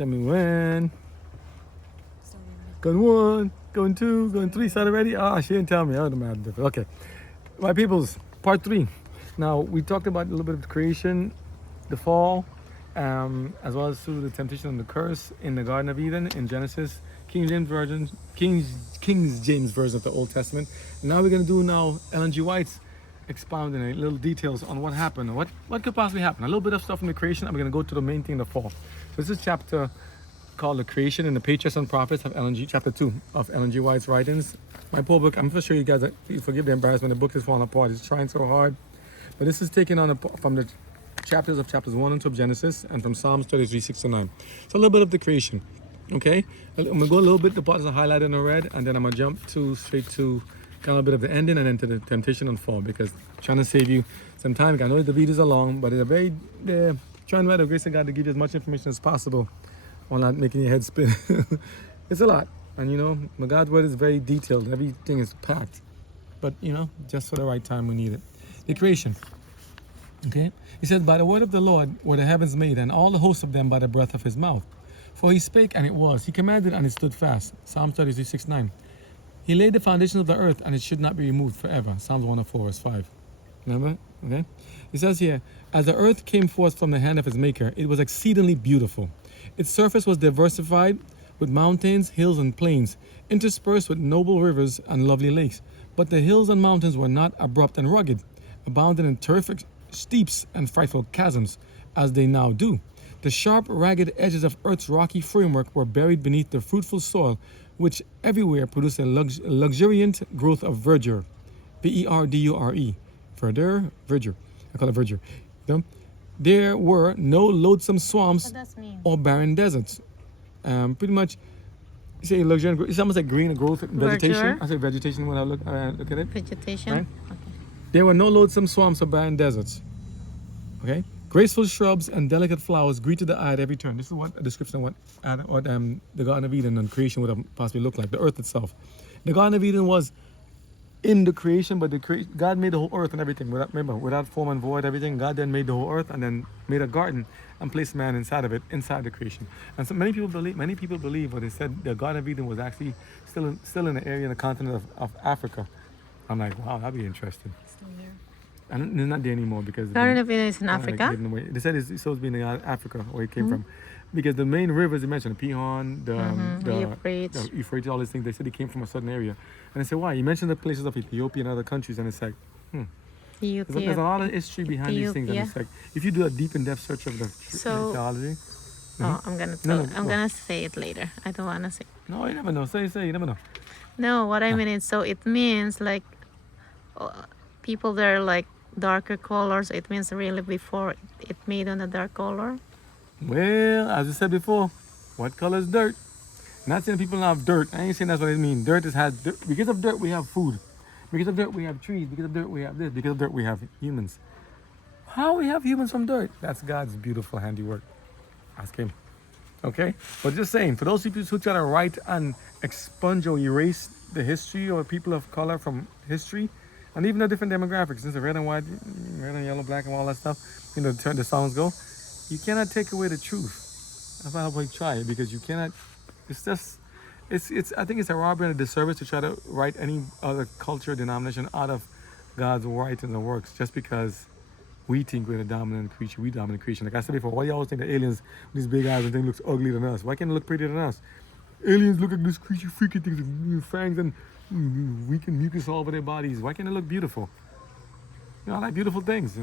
Tell me when. Going 1, going 2, going 3. Start already? She didn't tell me. I would have mad. Okay. My peoples, part 3. Now, we talked about a little bit of creation, the fall, as well as through the temptation and the curse in the Garden of Eden in Genesis, King James Version of the Old Testament. Now we're going to do Ellen G. White's expounding a little details on what happened, what could possibly happen. A little bit of stuff from the creation. I'm going to go to the main thing, the fall. So this is chapter called The Creation in the Patriarchs and Prophets of Ellen G. Chapter 2 of Ellen G. White's writings. My poor book, I'm for sure you guys, you forgive the embarrassment, the book is falling apart. It's trying so hard. But this is taken on from the chapters 1 and 2 of Genesis and from Psalms 33, 6 to 9. So a little bit of the creation, okay? I'm going to go a little bit, the parts are highlighted in red, and then I'm going to jump straight to kind of a bit of the ending and then to the temptation and fall, because I'm trying to save you some time. I know the videos are long, but it's trying by the grace of God to give you as much information as possible while not making your head spin. It's a lot. And God's word is very detailed. Everything is packed. But, just for the right time we need it. The creation. Okay? He says, by the word of the Lord were the heavens made, and all the hosts of them by the breath of his mouth. For he spake, and it was. He commanded, and it stood fast. Psalm 33, 6, 9. He laid the foundation of the earth, and it should not be removed forever. Psalms 104, verse 5. Remember? Okay? He says here, as the earth came forth from the hand of his maker, it was exceedingly beautiful. Its surface was diversified with mountains, hills, and plains, interspersed with noble rivers and lovely lakes. But the hills and mountains were not abrupt and rugged, abounding in terrific steeps and frightful chasms, as they now do. The sharp, ragged edges of earth's rocky framework were buried beneath the fruitful soil, which everywhere produced a luxuriant growth of verdure. V-E-R-D-U-R-E. Verdure. I call it verdure. There were no loathsome swamps or barren deserts. Pretty much, you say luxuriant. It's almost like green growth, vegetation. I say vegetation when I look at it. Vegetation. Right? Okay. There were no loathsome swamps or barren deserts. Okay. Graceful shrubs and delicate flowers greeted the eye at every turn. This is what a description of what the Garden of Eden and creation would have possibly looked like. The earth itself. The Garden of Eden was in the creation, but God made the whole earth and everything. Without form and void, everything. God then made the whole earth and then made a garden and placed man inside of it, inside the creation. And so many people believe, but they said the Garden of Eden was actually still in the area in the continent of Africa. I'm like, wow, that'd be interesting. Still there. And it's not there anymore because Garden of Eden is in Africa. They said it's supposed to be in Africa where it came from, because the main rivers they mentioned, the Pihon, the Euphrates, all these things, they said it came from a certain area. And I said, why? You mentioned the places of Ethiopia and other countries, and it's like, there's a lot of history behind these things, and it's like, if you do a deep in-depth search of the theology. I'm gonna say it later. I don't wanna say. No, you never know. Say, you never know. No, what I mean is, so it means like people that are like darker colors. It means really before it made on a dark color. Well, as I said before, what color is dirt? Not saying people don't have dirt. I ain't saying that's what it means. Dirt has dirt. Because of dirt, we have food. Because of dirt, we have trees. Because of dirt, we have this. Because of dirt, we have humans. How we have humans from dirt? That's God's beautiful handiwork. Ask him. Okay? But just saying, for those people who try to write and expunge or erase the history of people of color from history, and even the different demographics, since the red and white, red and yellow, black, and all that stuff, the songs go, you cannot take away the truth. That's not how we try it, because you cannot. It's just, I think it's a robbery and a disservice to try to write any other culture, denomination out of God's writings and works just because we think we're the dominant creature, we dominant creation. Like I said before, why do you always think that aliens with these big eyes and things looks uglier than us? Why can't they look prettier than us? Aliens look like this creature, freaky things with fangs and weak and mucus all over their bodies. Why can't they look beautiful? I like beautiful things, Hey,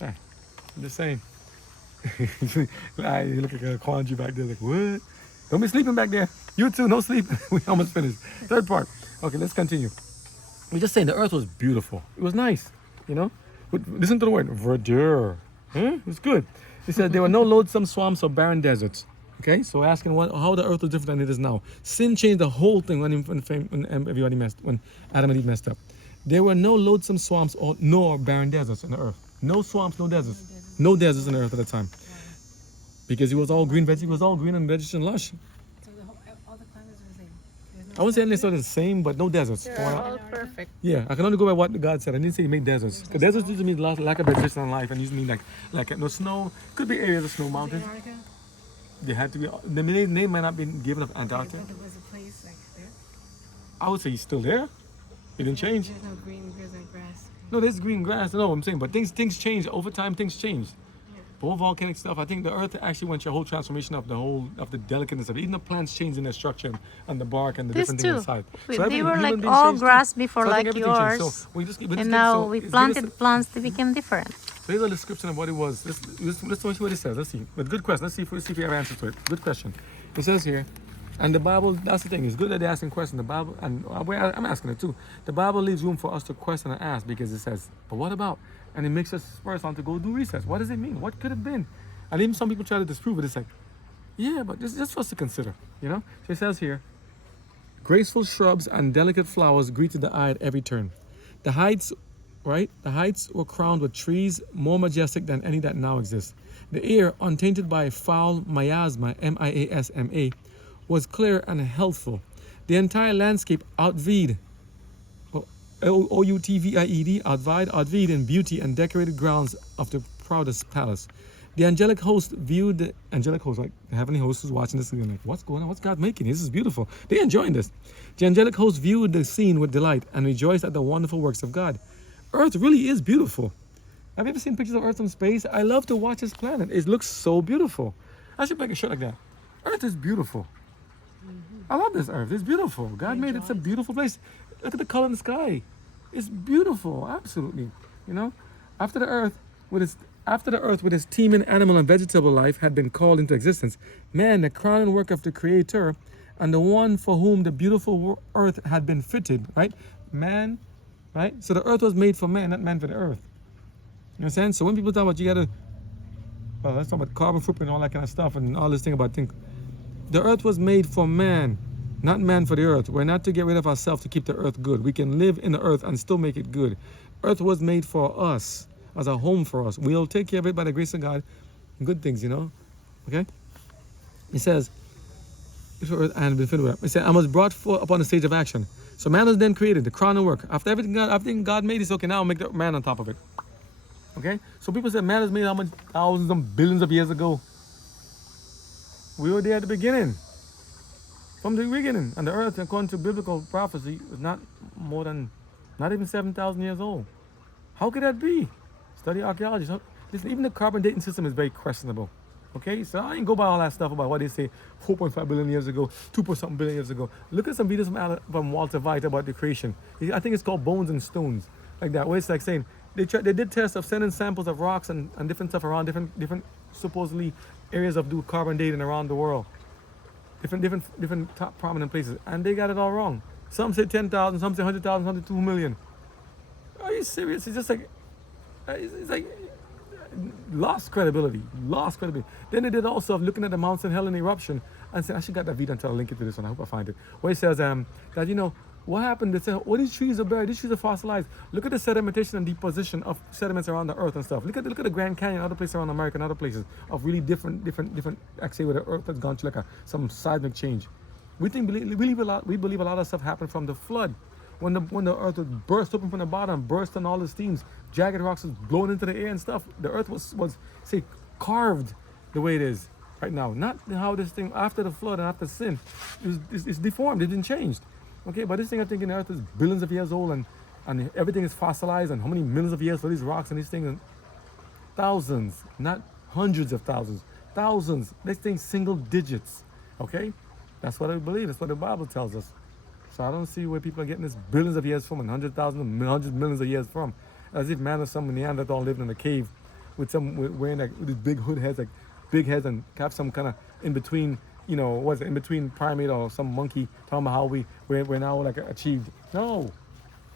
I'm just saying. You look like a quandary back there, like, what? Don't be sleeping back there. You too, no sleep. We almost finished. Third part. Okay, let's continue. We're just saying the earth was beautiful. It was nice, Listen to the word, verdure. It was good. He said there were no loathsome swamps or barren deserts. Okay, so asking how the earth was different than it is now. Sin changed the whole thing when Adam and Eve messed up. There were no loathsome swamps nor barren deserts in the earth. No swamps, no deserts. No deserts in the earth at the time. Because it was all green and vegetation lush. So all the planets are the same. I wouldn't say necessarily the same, but no deserts. They're all perfect. Yeah, I can only go by what God said. I didn't say he made deserts. The deserts usually mean lack of vegetation in life, and usually mean like no snow. Could be areas of snow, mountains. They had to be. The name might not be given of Antarctica. But there was a place like there. I would say he's still there. It didn't change. There's no green, there's no grass. No, there's green grass. No, I'm saying, but things change over time. Things change. But all volcanic stuff, I think the Earth actually went through a whole transformation of the delicateness of it. Even the plants changed in their structure and the bark and the This different too. things inside. They everything- were human like beings all changed too. grass before, So I think like everything changed. yours. So we just, And now we planted plants, they became different. So here's a description of what it was. Let's see what it says. Let's see. But good question. Let's see if we have answers to it. Good question. It says here, and the Bible, that's the thing. It's good that they're asking questions. The Bible, and I'm asking it too. The Bible leaves room for us to question and ask because it says, but what about? And it makes us first on to go do research. What does it mean? What could have been? And even some people try to disprove it. It's like, yeah, but this is just for us to consider, you know? So it says here, graceful shrubs and delicate flowers greeted the eye at every turn. The heights, right? The heights were crowned with trees more majestic than any that now exist. The air, untainted by foul miasma, miasma, was clear and healthful. The entire landscape outvied, outvied, outvied in beauty and decorated grounds of the proudest palace. The angelic host viewed the angelic host, like the heavenly host who's watching this, and like, what's going on? What's God making? This is beautiful. They're enjoying this. The angelic host viewed the scene with delight and rejoiced at the wonderful works of God. Earth really is beautiful. Have you ever seen pictures of Earth from space? I love to watch this planet. It looks so beautiful. I should make a shirt like that. Earth is beautiful. I love this Earth. It's beautiful. God made it. It's a beautiful place. Look at the color in the sky. It's beautiful. Absolutely. You know, after the Earth with its teeming animal and vegetable life had been called into existence, man, the crowning work of the Creator, and the one for whom the beautiful earth had been fitted, right? Man, right? So the earth was made for man, not man for the earth. You know what I'm saying? So when people talk about you gotta, well, let's talk about carbon footprint and all that kind of stuff and all this thing about things. The earth was made for man, not man for the earth. We're not to get rid of ourselves to keep the earth good. We can live in the earth and still make it good. Earth was made for us, as a home for us. We'll take care of it by the grace of God. Good things, you know. Okay? It says, and been filled with. It said, I was brought forth upon the stage of action. So man was then created, the crown of work. After everything God made, it's okay, now I'll make the man on top of it. Okay? So people say man was made how many thousands and billions of years ago? We were there at the beginning. From the beginning. And the earth, according to biblical prophecy, was not even 7,000 years old. How could that be? Study archaeology. So, listen, even the carbon dating system is very questionable. Okay, so I ain't go by all that stuff about what they say 4.5 billion years ago, 2.something billion years ago. Look at some videos from Walter Veith about the creation. I think it's called Bones and Stones, like that. Where it's like saying they did tests of sending samples of rocks and different stuff around different supposedly areas of do carbon dating around the world, different top prominent places, and they got it all wrong. Some say 10,000, some say 100,000, some say 2 million. Are you serious? It's just like. It's like lost credibility. Then they did also of looking at the Mount St. Helena eruption and said, I should get that video until I link it to this one. I hope I find it. Where it says that, you know, what happened? They said, oh, these trees are buried. These trees are fossilized. Look at the sedimentation and deposition of sediments around the earth and stuff. Look at the Grand Canyon, other places around America and other places of really different, actually where the earth has gone through like some seismic change. We believe a lot of stuff happened from the flood. When the earth was burst open from the bottom, burst on all the steams, jagged rocks was blown into the air and stuff. The earth was say carved the way it is right now. Not how this thing after the flood and after sin, it's deformed. It didn't change. Okay, but this thing I'm thinking the earth is billions of years old and everything is fossilized and how many millions of years for these rocks and these things, and thousands, not hundreds of thousands, thousands. This thing single digits. Okay, that's what I believe. That's what the Bible tells us. So I don't see where people are getting this billions of years from and 100,000, hundreds millions of years from. As if man or some Neanderthal lived in a cave with wearing like with these big hood heads, like big heads, and have some kind of in between, you know, what's it, in between primate or some monkey talking about how we're now like achieved. No.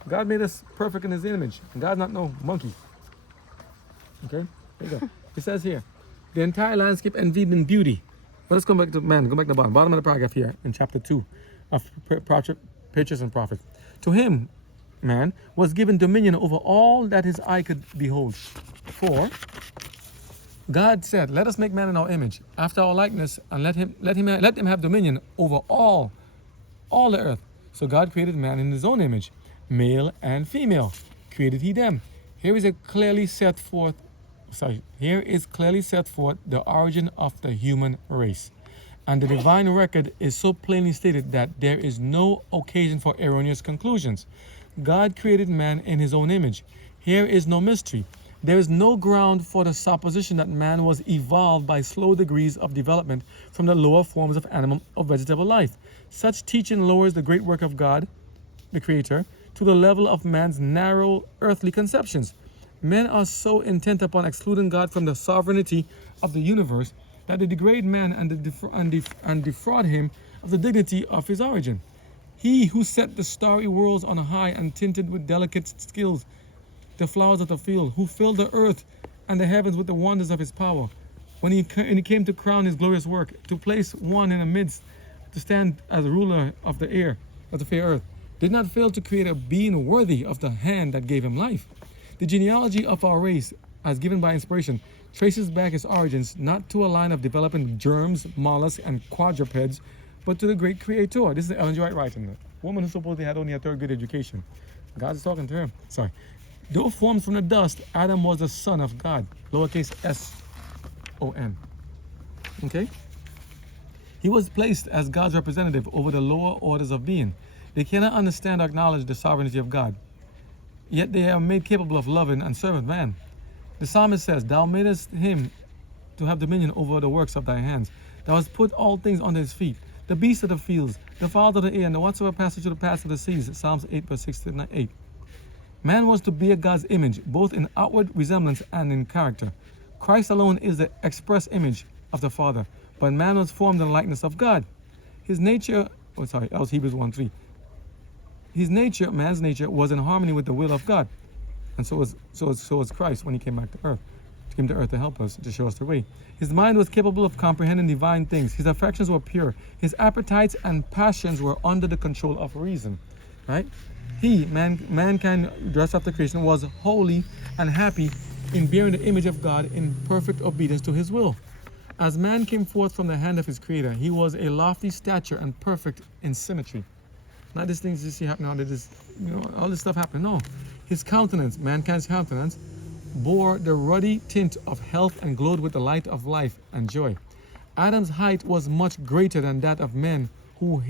God made us perfect in his image. And God's not no monkey. Okay? There you go. It says here, the entire landscape envied in beauty. Well, let's go back to man, go back to the bottom of the paragraph here in chapter 2. Of Patriarchs and Prophets. To him, man, was given dominion over all that his eye could behold. For God said, let us make man in our image, after our likeness, and let them have dominion over all the earth. So God created man in his own image, male and female created he them. Here is a clearly set forth here is clearly set forth the origin of the human race. And the divine record is so plainly stated that there is no occasion for erroneous conclusions. God created man in his own image. Here is no mystery. There is no ground for the supposition that man was evolved by slow degrees of development from the lower forms of animal or vegetable life. Such teaching lowers the great work of God, the Creator, to the level of man's narrow earthly conceptions. Men are so intent upon excluding God from the sovereignty of the universe that they degrade man and defraud him of the dignity of his origin. He who set the starry worlds on high and tinted with delicate skills the flowers of the field, who filled the earth and the heavens with the wonders of his power, when he came to crown his glorious work, to place one in the midst, to stand as ruler of the air, of the fair earth, did not fail to create a being worthy of the hand that gave him life. The genealogy of our race, as given by inspiration, traces back its origins not to a line of developing germs, mollusks, and quadrupeds, but to the great Creator. This is Ellen G. White writing. A woman who supposedly had only a third grade education. God is talking to her. Sorry. Though formed from the dust, Adam was the son of God. Lowercase S-O-N. Okay? He was placed as God's representative over the lower orders of being. They cannot understand or acknowledge the sovereignty of God. Yet they are made capable of loving and serving man. The psalmist says, Thou madest him to have dominion over the works of thy hands. Thou hast put all things under his feet, the beasts of the fields, the fowls of the air, and the whatsoever passes through the paths of the seas. Psalms 8, verse 6 to 8. Man was to bear God's image, both in outward resemblance and in character. Christ alone is the express image of the Father, but man was formed in the likeness of God. His nature, that was Hebrews 1:3. His nature, man's nature, was in harmony with the will of God. And so was Christ when he came back to earth. He came to earth to help us, to show us the way. His mind was capable of comprehending divine things. His affections were pure. His appetites and passions were under the control of reason. Right? Mankind, dressed after creation, was holy and happy in bearing the image of God in perfect obedience to his will. As man came forth from the hand of his Creator, he was a lofty stature and perfect in symmetry. Not these things you see happening, all this stuff happening. No. His countenance, mankind's countenance, bore the ruddy tint of health and glowed with the light of life and joy. Adam's height was much greater than that of men who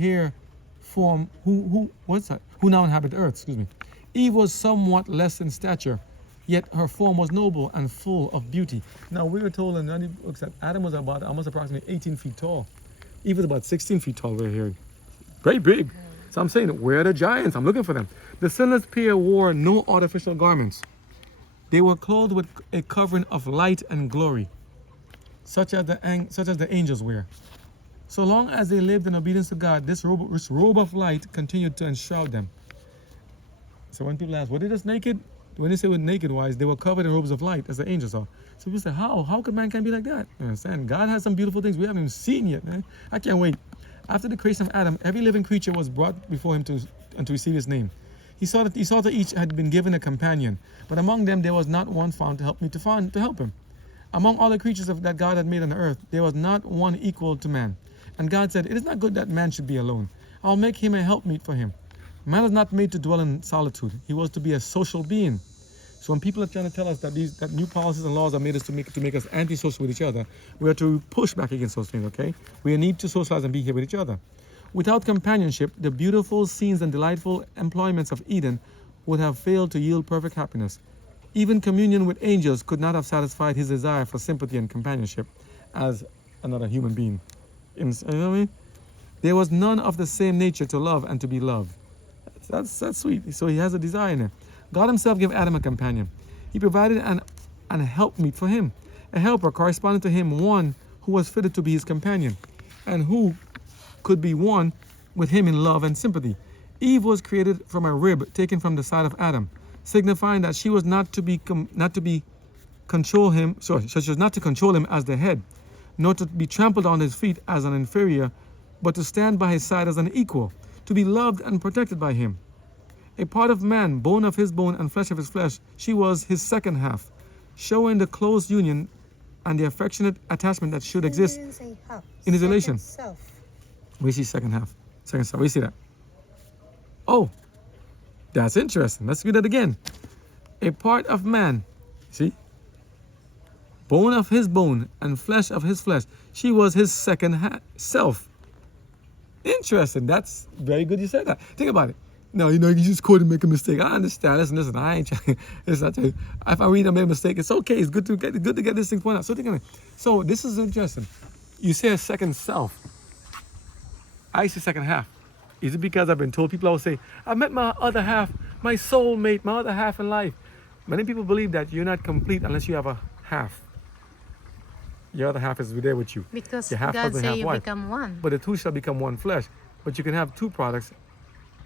now inhabit the earth. Eve was somewhat less in stature, yet her form was noble and full of beauty. Now we were told in many books that Adam was about almost approximately 18 feet tall. Eve was about 16 feet tall. We're here, great big. So I'm saying, where are the giants? I'm looking for them. The sinless pair wore no artificial garments. They were clothed with a covering of light and glory, such as the angels wear. So long as they lived in obedience to God, this robe of light continued to enshroud them. So when people ask, were they just naked? When they say we're naked wise, they were covered in robes of light, as the angels are. So people say, how could mankind be like that? You understand? God has some beautiful things we haven't even seen yet, man. I can't wait. After the creation of Adam, every living creature was brought before him to receive his name. He saw that each had been given a companion, but among them there was not one found to help him. Among all the creatures that God had made on the earth, there was not one equal to man. And God said, It is not good that man should be alone. I'll make him a helpmeet for him. Man was not made to dwell in solitude. He was to be a social being. So when people are trying to tell us that new policies and laws are made to make us antisocial with each other, we are to push back against those things, okay? We need to socialize and be here with each other. Without companionship, the beautiful scenes and delightful employments of Eden would have failed to yield perfect happiness. Even communion with angels could not have satisfied his desire for sympathy and companionship as another human being. You know what I mean? There was none of the same nature to love and to be loved. That's sweet. So he has a desire in it. God himself gave Adam a companion. He provided an helpmeet for him, a helper corresponding to him, one who was fitted to be his companion, and who could be one with him in love and sympathy. Eve was created from a rib taken from the side of Adam, signifying that she was not to control him as the head, nor to be trampled on his feet as an inferior, but to stand by his side as an equal, to be loved and protected by him. A part of man, bone of his bone and flesh of his flesh, she was his second half, showing the close union and the affectionate attachment that should exist in his relation. We see second half. Second self. We see that. Oh, that's interesting. Let's read that again. A part of man, see? bone of his bone and flesh of his flesh. She was his second self. Interesting. That's very good you said that. Think about it. No, you just quote and make a mistake. I understand. Listen, I ain't trying. It's not trying. If I read and make a mistake, it's okay. It's good to get this thing pointed out. So think of it. So this is interesting. You say a second self. I say second half. Is it because I've been told people always say, I met my other half, my soulmate, my other half in life. Many people believe that you're not complete unless you have a half. Your other half is there with you. Because Your half God husband, say half you wife. become one. But the two shall become one flesh. But you can have two products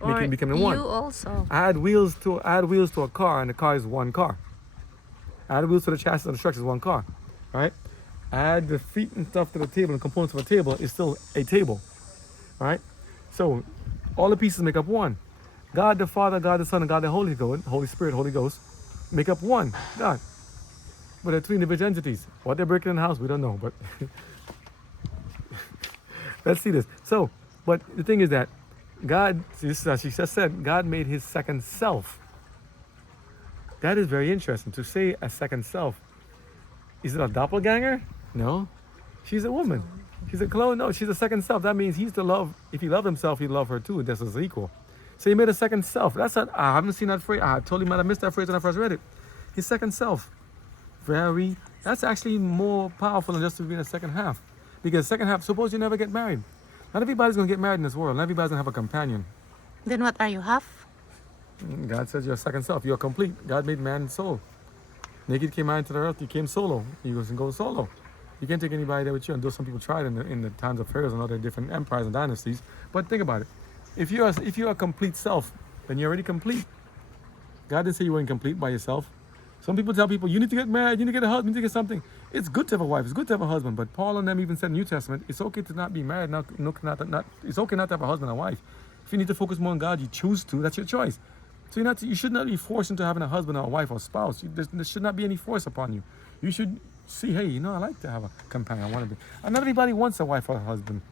Or becoming one. you also. Add wheels to a car, and the car is one car. Add wheels to the chassis and the structure is one car, right? Add the feet and stuff to the table and components of a table is still a table, right? So all the pieces make up one. God the Father, God the Son, and God the Holy Spirit, Holy Ghost, make up one God. But they're three individual entities. What they're breaking in the house, we don't know. But let's see this. So, but the thing is that God, this is as she just said, God made his second self. That is very interesting to say a second self. Is it a doppelganger? No. She's a woman. She's a clone. No, she's a second self. That means he's to love. If he loved himself, he'd love her too. This is equal. So he made a second self. I haven't seen that phrase. I totally might have missed that phrase when I first read it. His second self. That's actually more powerful than just being a second half. Because second half, suppose you never get married. Not everybody's going to get married in this world. Not everybody's going to have a companion. Then what are you, half? God says you're a second self. You're complete. God made man and soul. Naked came out into the earth. He came solo. He goes and go solo. You can't take anybody there with you. And though some people tried in the times of pharaohs and other different empires and dynasties. But think about it. If you're a complete self, then you're already complete. God didn't say you weren't complete by yourself. Some people tell people, you need to get married, you need to get a husband, you need to get something. It's good to have a wife, it's good to have a husband, but Paul and them even said in the New Testament, it's okay to not be married, it's okay not to have a husband and a wife. If you need to focus more on God, you choose to, that's your choice. So you should not be forced into having a husband or a wife or a spouse. There should not be any force upon you. You should see, hey, I like to have a companion, I want to be. And not everybody wants a wife or a husband.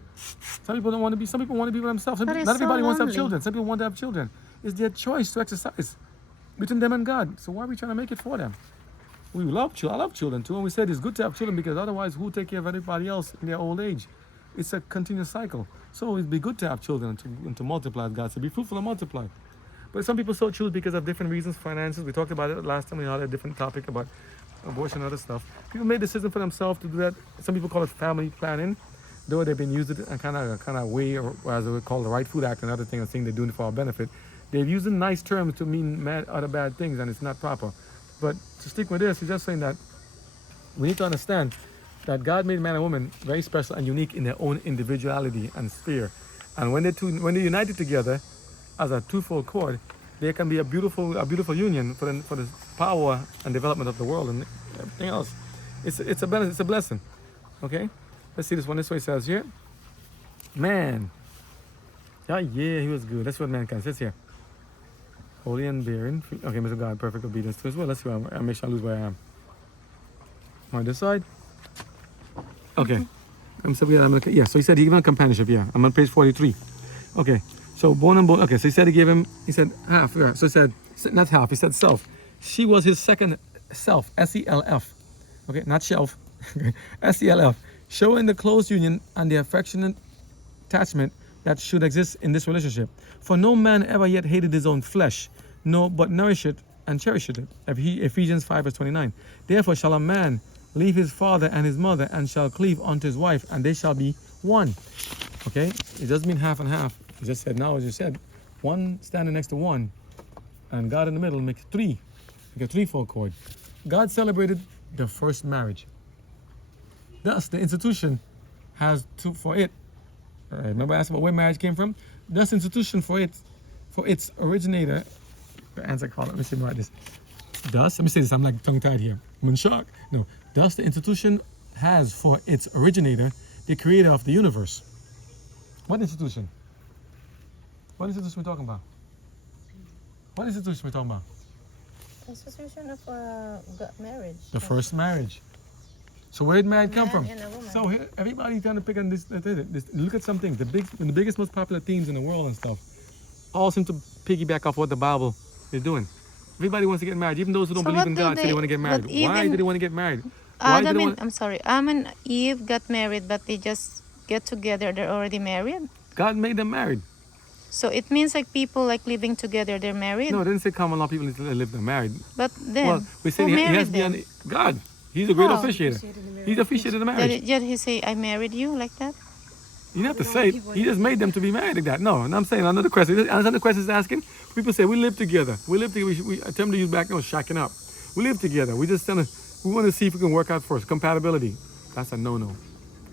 Some people don't want to be, some people want to be with themselves. But it's Not everybody so wants to have lonely. children. Some people want to have children. It's their choice to exercise between them and God. So why are we trying to make it for them? We love children. I love children too. And we said it's good to have children because otherwise who take care of everybody else in their old age? It's a continuous cycle. So it'd be good to have children and to multiply, as God said. Be fruitful and multiply. But some people so choose because of different reasons, finances. We talked about it last time. We had a different topic about abortion and other stuff. People made decisions for themselves to do that. Some people call it family planning, though they've been using it in kind of way, or as they would call the Right Food Act and other things, and saying they're doing it for our benefit. They've used nice terms to mean other bad things, and it's not proper. But to stick with this, he's just saying that we need to understand that God made man and woman very special and unique in their own individuality and sphere. And when they're united together as a twofold cord, there can be a beautiful union for the power and development of the world and everything else. It's a benefit, it's a blessing. Okay? Let's see this one. This way it says here. Man. Yeah, he was good. That's what mankind says here. Holy and bearing. Okay, Mr. God, perfect obedience to his will. Let's see. I'll make sure I lose where I am. On this side. Okay. So he said he gave him companionship. Yeah, I'm on page 43. Okay. So bone and bone. Okay. So he said half. Yeah. So he said not half. He said self. She was his second self. S-E-L-F. Okay, not shelf. S-E-L-F. Showing the close union and the affectionate attachment that should exist in this relationship. For no man ever yet hated his own flesh, no, but nourished it and cherished it. Ephesians 5 verse 29. Therefore shall a man leave his father and his mother and shall cleave unto his wife, and they shall be one. Okay? It doesn't mean half and half. He just said, now as you said, one standing next to one, and God in the middle makes three. Like a threefold cord. God celebrated the first marriage. Thus, the institution has for it. Remember I asked about where marriage came from? Thus, institution for its originator. The answer call. Let me see about this. Thus, let me say this. I'm like tongue-tied here. I'm in shock. No. Thus, the institution has for its originator the creator of the universe. What institution? What institution are we talking about? What institution are we talking about? Institution of marriage. The first marriage. So where did marriage come from? And a woman. So here, everybody's trying to pick on this. Look at some things. The biggest, most popular themes in the world and stuff all seem to piggyback off what the Bible is doing. Everybody wants to get married. Even those who don't So believe what in do God say they want to get married. but Why even- do they want to get married? Why they Adam don't and want- I'm sorry, Adam and Eve got married, but they just get together. They're already married. God made them married. So it means like people like living together, they're married. No, it didn't say common law people need to live them married. But then, Well, we said who he has married to be them? on God. He's a great How? officiator. He's officiated the marriage. Did he say, I married you like that? You don't have to say it. He just made them to be married like that. No, and I'm saying another question. Understand the question is asking? People say we live together. We live together. We attempt to use back, no, shacking up. We live together. We just we want to see if we can work out first. Compatibility. That's a no-no.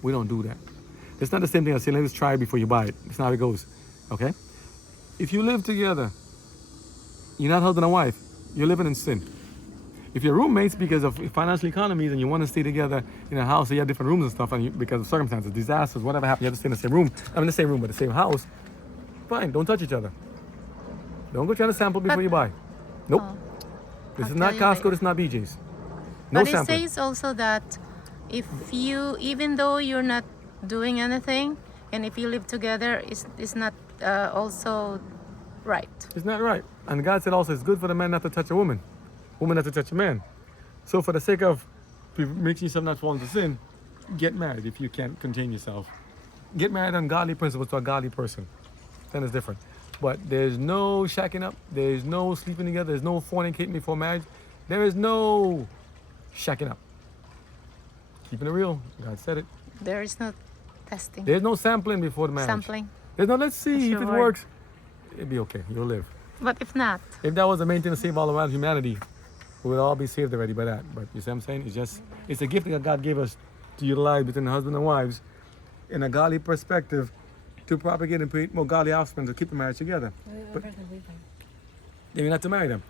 We don't do that. It's not the same thing as saying let's try it before you buy it. That's not how it goes. Okay? If you live together, you're not husband and wife. You're living in sin. If you're roommates because of financial economies and you want to stay together in a house, so you have different rooms and stuff, and because of circumstances, disasters, whatever happened, you have to stay in the same room. I mean, the same room, but the same house. Fine, don't touch each other. Don't go trying to sample before But- you buy. Nope. Oh. This I'll is not tell you Costco. later. This is not BJ's. No But it sampling. says also that if you, even though you're not doing anything, and if you live together, it's not also right. It's not right. And God said also it's good for the man not to touch a woman not to touch a man. So for the sake of making yourself not fall into sin, get married if you can't contain yourself. Get married on godly principles to a godly person. Then it's different. But there's no shacking up. There's no sleeping together. There's no fornicating before marriage. There is no shacking up. Keeping it real. God said it. There is no testing, There's no sampling before the marriage. sampling. There's no let's see That's if your it word. works. It'd be okay. You'll live. But if not, If that was the main thing to save all around humanity, we would all be saved already by that. But you see what I'm saying? It's a gift that God gave us to utilize between husband and wives in a godly perspective to propagate and create more godly offspring to keep the marriage together. But you're not to marry them.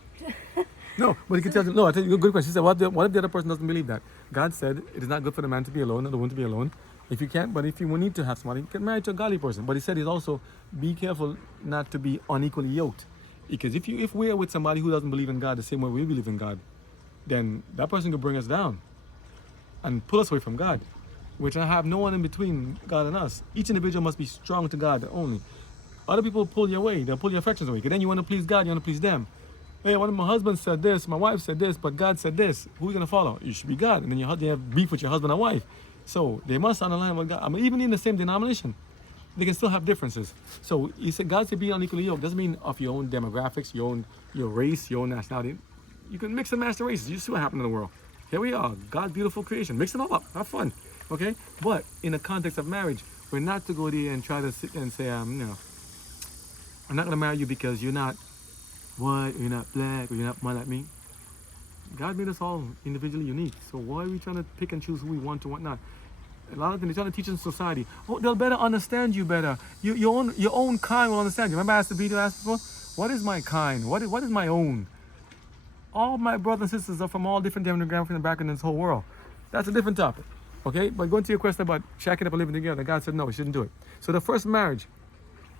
No, but you can tell them, no, I tell you, good question. She said, what if the other person doesn't believe that? God said it is not good for the man to be alone, or the woman to be alone. If you can't, but if you need to have somebody, get married to a godly person. But he said he's also be careful not to be unequally yoked. Because if we're with somebody who doesn't believe in God the same way we believe in God, then that person could bring us down and pull us away from God, which I have no one in between God and us. Each individual must be strong to God only. Other people pull you away, they'll pull your affections away. Because then you want to please God, you want to please them. Hey, one of my husband said this, my wife said this, but God said this. Who are you going to follow? You should be God. And then you have beef with your husband and wife. So they must align with God. I mean, even in the same denomination, they can still have differences. So he said God said be unequally yoked. Doesn't mean of your own demographics, your race, your own nationality. You can mix and match the races. You see what happened in the world. Here we are, God's beautiful creation. Mix it all up, have fun, okay? But in the context of marriage, we're not to go there and try to sit there and say, I'm not gonna marry you because you're not white, or you're not black, or you're not more like me. God made us all individually unique. So why are we trying to pick and choose who we want to, what not? A lot of things they're trying to teach in society. Oh, they'll better understand you better. Your own kind will understand you. Remember I asked the video before? What is my kind? What is my own? All my brothers and sisters are from all different demographics and backgrounds in this whole world. That's a different topic. Okay? But going to your question about shacking up and living together, God said no, we shouldn't do it. So the first marriage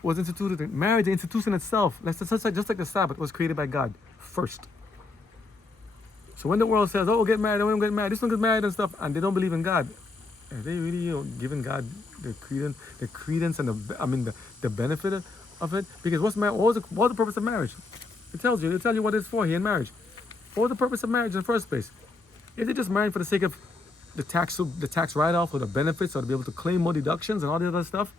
was instituted. Marriage, the institution itself, just like the Sabbath, was created by God first. So when the world says, oh, get married, don't get married, this one get married and stuff, and they don't believe in God, are they really giving God the credence and the benefit of it? Because what's the purpose of marriage? It'll tell you what it's for here in marriage. What was the purpose of marriage in the first place? Is it just married for the sake of the tax write-off or the benefits or to be able to claim more deductions and all the other stuff?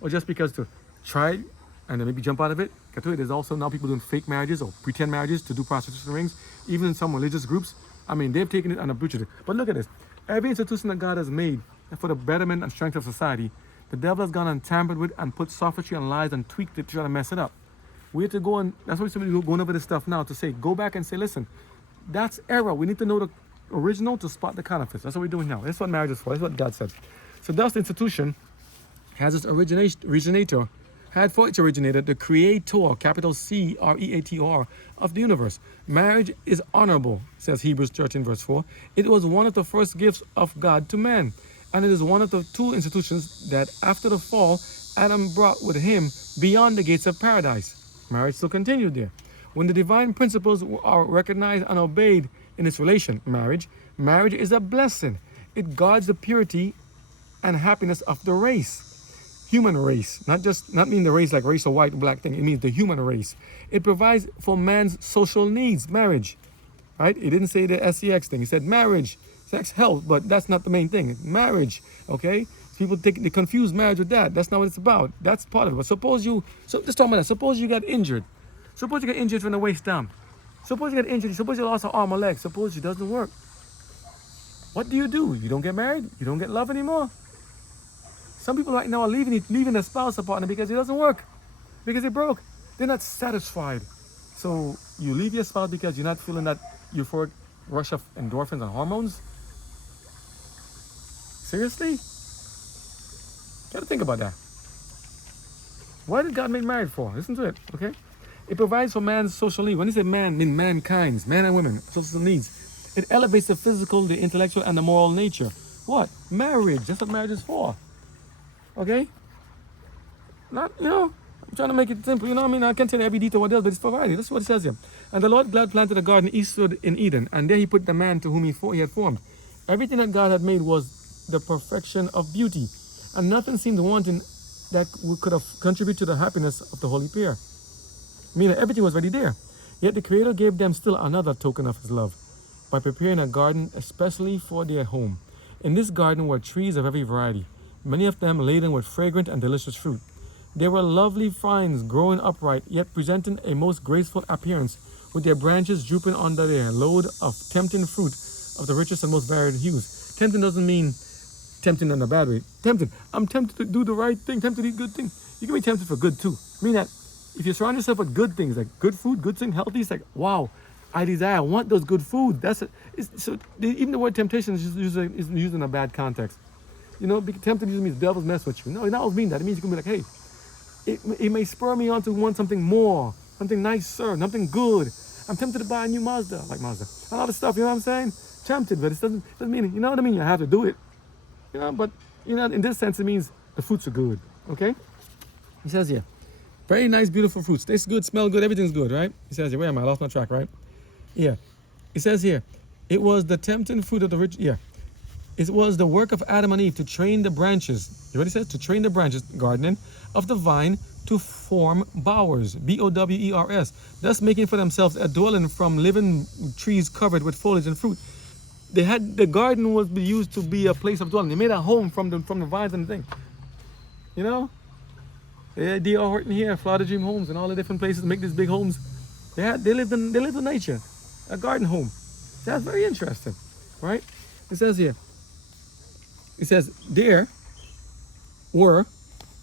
Or just because to try it and then maybe jump out of it? There's also now people doing fake marriages or pretend marriages to do prostitution rings. Even in some religious groups, they've taken it and abused it. But look at this. Every institution that God has made for the betterment and strength of society, the devil has gone and tampered with and put sophistry and lies and tweaked it to try to mess it up. We have to go and, that's why somebody going over this stuff now to say, go back and say, listen, that's error. We need to know the original to spot the counterfeits. That's what we're doing now. That's what marriage is for. That's what God said. So thus the institution has its originator, had for its originator the creator, capital C-R-E-A-T-R, of the universe. Marriage is honorable, says Hebrews 13 verse 4. It was one of the first gifts of God to man. And it is one of the two institutions that after the fall, Adam brought with him beyond the gates of paradise. Marriage still continued there. When the divine principles are recognized and obeyed in its relation, marriage is a blessing. It guards the purity and happiness of the race. Human race, not mean the race like race or white, black thing. It means the human race. It provides for man's social needs, marriage, right? It didn't say the SEX thing. It said marriage. Sex helps, but that's not the main thing. Marriage, okay? People they confuse marriage with that. That's not what it's about. That's part of it. But suppose you, so just talk about that. Suppose you got injured. Suppose you got injured from the waist down. Suppose you got injured. Suppose you lost an arm or leg. Suppose it doesn't work. What do? You don't get married. You don't get love anymore. Some people right now are leaving their spouse or partner because it doesn't work, because it broke. They're not satisfied. So you leave your spouse because you're not feeling that euphoric rush of endorphins and hormones. Seriously? Gotta think about that. What did God make marriage for? Listen to it, okay? It provides for man's social needs. When he said man, mean mankind's, man and women, social needs. It elevates the physical, the intellectual, and the moral nature. What? Marriage. That's what marriage is for. Okay? Not, I'm trying to make it simple. You know what I mean? I can't tell you every detail what it does, but it's for variety. That's what it says here. And the Lord God planted a garden eastward in Eden, and there he put the man to whom he had formed. Everything that God had made was the perfection of beauty, and nothing seemed wanting that could have contributed to the happiness of the holy pair. Meaning everything was already there. Yet the Creator gave them still another token of his love by preparing a garden especially for their home. In this garden were trees of every variety, many of them laden with fragrant and delicious fruit. They were lovely vines growing upright, yet presenting a most graceful appearance, with their branches drooping under their load of tempting fruit of the richest and most varied hues. Tempting doesn't mean tempting in a bad way. Tempted. I'm tempted to do the right thing, tempted to eat good things. You can be tempted for good too. I mean that if you surround yourself with good things, like good food, good thing, healthy, it's like, wow, I want those good food. That's it. Even the word temptation is used in a bad context. Be tempted usually means devils mess with you. No, it doesn't mean that. It means you can be like, hey, it may spur me on to want something more, something nicer, something good. I'm tempted to buy a new Mazda, like Mazda. A lot of stuff, you know what I'm saying? Tempted, but it doesn't mean, you know what I mean? You have to do it. But, in this sense, it means the fruits are good, okay? He says here, very nice, beautiful fruits. Taste good, smell good, everything's good, right? He says here, where am I? I lost my track, right? Yeah. He says here, it was the tempting fruit of the rich, yeah. It was the work of Adam and Eve to train the branches. You know what he says? To train the branches, gardening, of the vine to form bowers, B-O-W-E-R-S, thus making for themselves a dwelling from living trees covered with foliage and fruit. The garden was used to be a place of dwelling. They made a home from the vines and the thing. D.R. Horton here, Florida Dream Homes, and all the different places make these big homes. They lived in nature, a garden home. That's very interesting, right? It says here. It says there were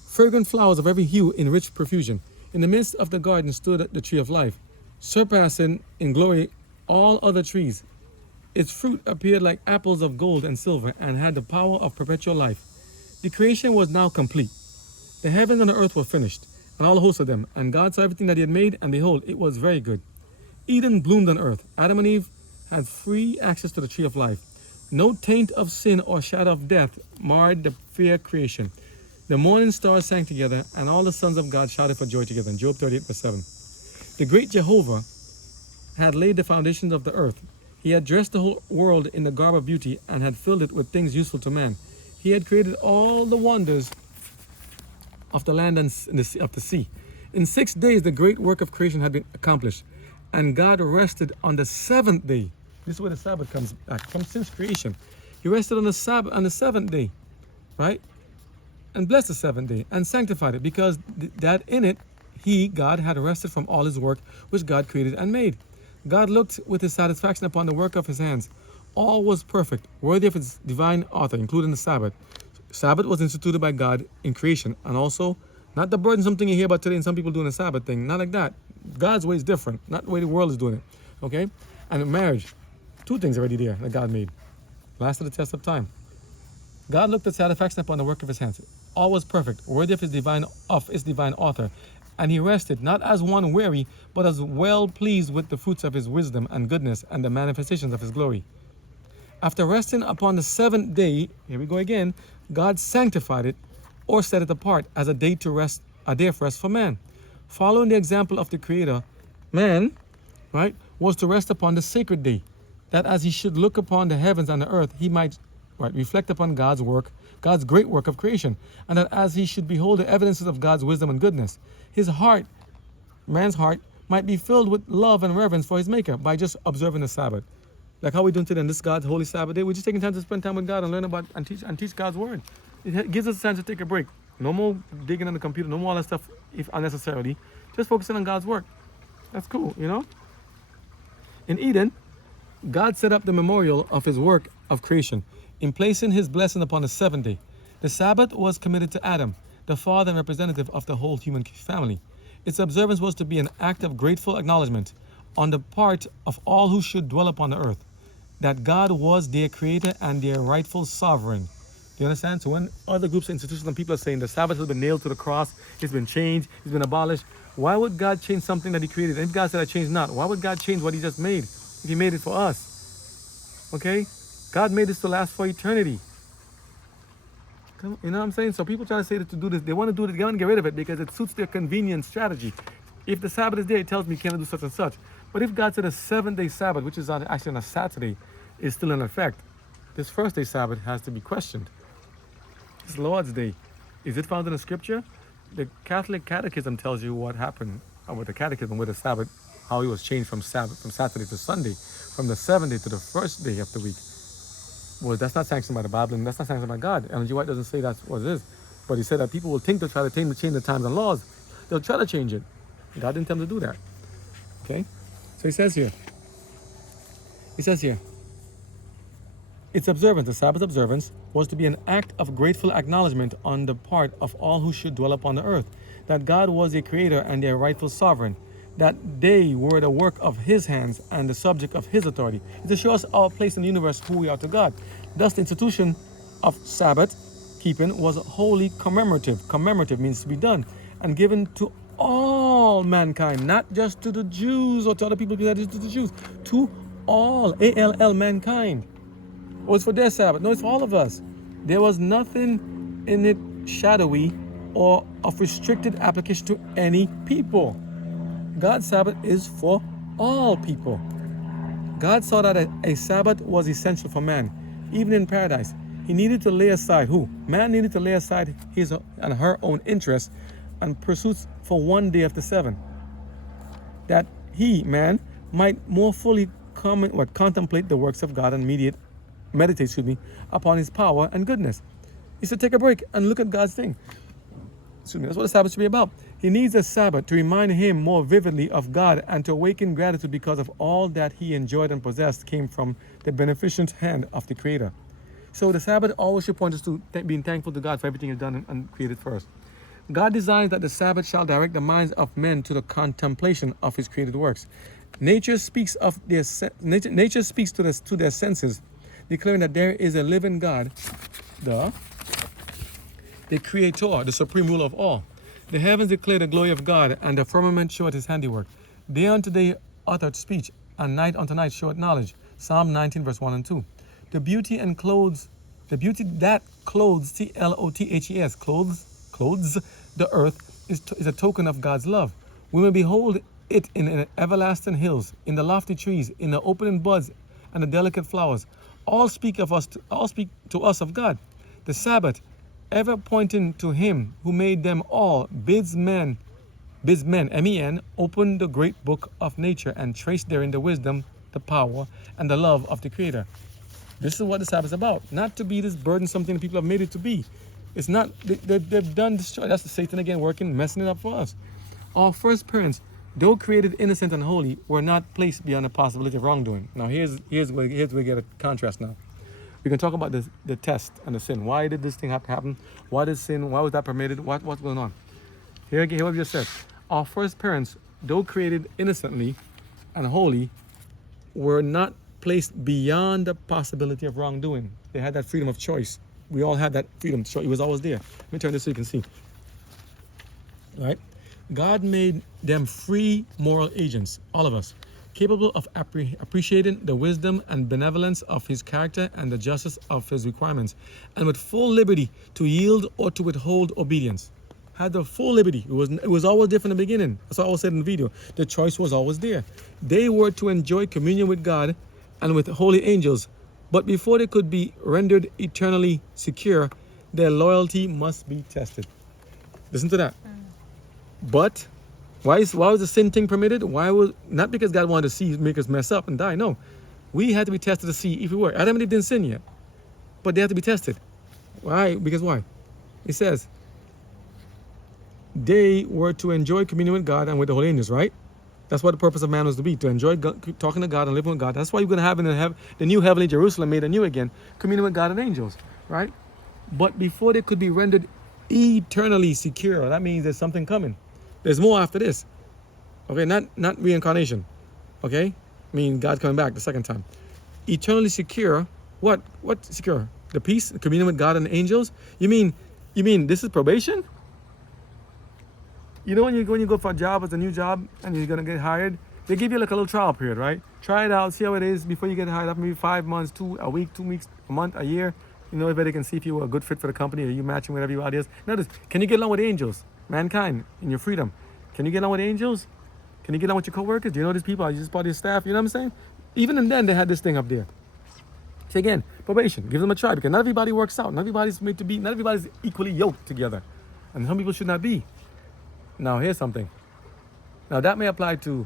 fragrant flowers of every hue in rich profusion. In the midst of the garden stood the tree of life, surpassing in glory all other trees. Its fruit appeared like apples of gold and silver and had the power of perpetual life. The creation was now complete. The heavens and the earth were finished, and all the hosts of them. And God saw everything that he had made, and behold, it was very good. Eden bloomed on earth. Adam and Eve had free access to the tree of life. No taint of sin or shadow of death marred the fair creation. The morning stars sang together, and all the sons of God shouted for joy together. In Job 38, verse 7. The great Jehovah had laid the foundations of the earth. He had dressed the whole world in the garb of beauty and had filled it with things useful to man. He had created all the wonders of the land and of the sea. In 6 days, the great work of creation had been accomplished, and God rested on the seventh day. This is where the Sabbath comes back from since creation. He rested on the Sabbath on the seventh day, right? And blessed the seventh day and sanctified it, because that in it God had rested from all his work which God created and made. God looked with his satisfaction upon the work of his hands. All was perfect, worthy of its divine author, including the Sabbath. Sabbath was instituted by God in creation, and also not the burdensome thing you hear about today and some people doing the Sabbath thing. Not like that. God's way is different, not the way the world is doing it. Okay? And in marriage, two things already there that God made. Lasted the test of time. God looked with satisfaction upon the work of his hands. All was perfect, worthy of its divine author. And he rested, not as one weary, but as well pleased with the fruits of his wisdom and goodness and the manifestations of his glory. After resting upon the seventh day, here we go again, God sanctified it, or set it apart as a day of rest for man. Following the example of the Creator, man, right, was to rest upon the sacred day, that as he should look upon the heavens and the earth, he might reflect upon God's work, God's great work of creation, and that as he should behold the evidences of God's wisdom and goodness, his heart, man's heart, might be filled with love and reverence for his Maker by just observing the Sabbath. Like how we doing today on this God's holy Sabbath day. We're just taking time to spend time with God and learn about and teach God's word. It gives us a chance to take a break. No more digging on the computer, no more all that stuff if unnecessarily. Just focusing on God's work. That's cool, you know? In Eden, God set up the memorial of his work of creation in placing his blessing upon the seventh day. The Sabbath was committed to Adam, the father and representative of the whole human family. Its observance was to be an act of grateful acknowledgement on the part of all who should dwell upon the earth, that God was their creator and their rightful sovereign. Do you understand? So when other groups, institutions, and people are saying the Sabbath has been nailed to the cross, it's been changed, it's been abolished, why would God change something that he created? And if God said I changed not, why would God change what he just made if he made it for us? Okay? God made this to last for eternity. You know what I'm saying? So people try to say that to do this, they want to do it, they want to get rid of it because it suits their convenience strategy. If the Sabbath is there, it tells me you can't do such and such. But if God said a 7-day Sabbath, which is actually on a Saturday, is still in effect, this first day Sabbath has to be questioned. This Lord's Day, is it found in the scripture? The Catholic Catechism tells you what happened with the Catechism with the Sabbath, how it was changed from Saturday to Sunday, from the 7th day to the first day of the week. Well, that's not sanctioned by the Bible, and that's not sanctioned by God. Ellen G. White doesn't say that's what it is. But he said that people will think to try to change the times and laws. They'll try to change it. God didn't tell them to do that. Okay? So he says here, its observance, the Sabbath observance, was to be an act of grateful acknowledgement on the part of all who should dwell upon the earth, that God was their creator and their rightful sovereign, that they were the work of his hands and the subject of his authority. It to show us our place in the universe, who we are to God. Thus, the institution of Sabbath keeping was wholly commemorative. Commemorative means to be done and given to all mankind, not just to the Jews or to other people, that is to the Jews, to all, A-L-L, mankind. Oh, it's for their Sabbath. No, it's for all of us. There was nothing in it shadowy or of restricted application to any people. God's Sabbath is for all people. God saw that a Sabbath was essential for man. Even in paradise, he needed to lay aside, who? Man needed to lay aside his and her own interests and pursuits for one day of the 7. That he, man, might more fully contemplate the works of God and meditate upon his power and goodness. He said, take a break and look at God's thing. That's what the Sabbath should be about. He needs a Sabbath to remind him more vividly of God and to awaken gratitude because of all that he enjoyed and possessed came from the beneficent hand of the Creator. So the Sabbath always should point us to being thankful to God for everything he's done and created for us. God designs that the Sabbath shall direct the minds of men to the contemplation of his created works. Nature speaks to their senses, declaring that there is a living God, the Creator, the supreme ruler of all. The heavens declare the glory of God, and the firmament showeth his handiwork. Day unto day uttered speech, and night unto night showeth knowledge. Psalm 19, verse 1 and 2. The beauty that clothes, T-L-O-T-H-E-S, clothes the earth, is a token of God's love. We may behold it in everlasting hills, in the lofty trees, in the opening buds, and the delicate flowers. All speak to us of God. The Sabbath, ever pointing to him who made them all, bids men, M-E-N, open the great book of nature and trace therein the wisdom, the power, and the love of the Creator. This is what the Sabbath is about. Not to be this burdensome thing that people have made it to be. It's not, they've done destroyed. That's the Satan again working, messing it up for us. Our first parents, though created innocent and holy, were not placed beyond the possibility of wrongdoing. Now here's where we get a contrast now. We can talk about the test and the sin. Why did this thing have to happen? Why did sin? Why was that permitted? What's going on? Here what we just said. Our first parents, though created innocently and holy, were not placed beyond the possibility of wrongdoing. They had that freedom of choice. We all had that freedom. It was always there. Let me turn this so you can see. All right? God made them free moral agents, all of us, capable of appreciating the wisdom and benevolence of his character and the justice of his requirements, and with full liberty to yield or to withhold obedience. Had the full liberty. It was always there from the beginning. That's what I always said in the video. The choice was always there. They were to enjoy communion with God and with holy angels, but before they could be rendered eternally secure, their loyalty must be tested. Listen to that. But why was the sin thing permitted? Not because God wanted to make us mess up and die. No, We had to be tested to see if we were. Adam and Eve didn't sin yet, but they had to be tested. Why? Because why? It says they were to enjoy communion with God and with the holy angels, right? That's what the purpose of man was to be, to enjoy talking to God and living with God. That's why you're going to have in the new heavenly Jerusalem made anew again, communion with God and angels, right? But before they could be rendered eternally secure, that means there's something coming. There's more after this. Okay, not reincarnation. Okay? I mean God coming back the second time. Eternally secure. What secure? The peace, the communion with God and the angels? You mean this is probation? You know when you go for a job, it's a new job, and you're gonna get hired, they give you like a little trial period, right? Try it out, see how it is before you get hired. Up maybe 5 months, a week, 2 weeks, a month, a year. You know, everybody can see if you're a good fit for the company, or you matching with everybody else. Notice, can you get along with angels, mankind, in your freedom? Can you get along with angels? Can you get along with your coworkers? Do you know these people? Are you just part of your staff? You know what I'm saying? Even then, they had this thing up there. So again, probation, give them a try, because not everybody works out. Not everybody's equally yoked together, and some people should not be. Now here's something. Now that may apply to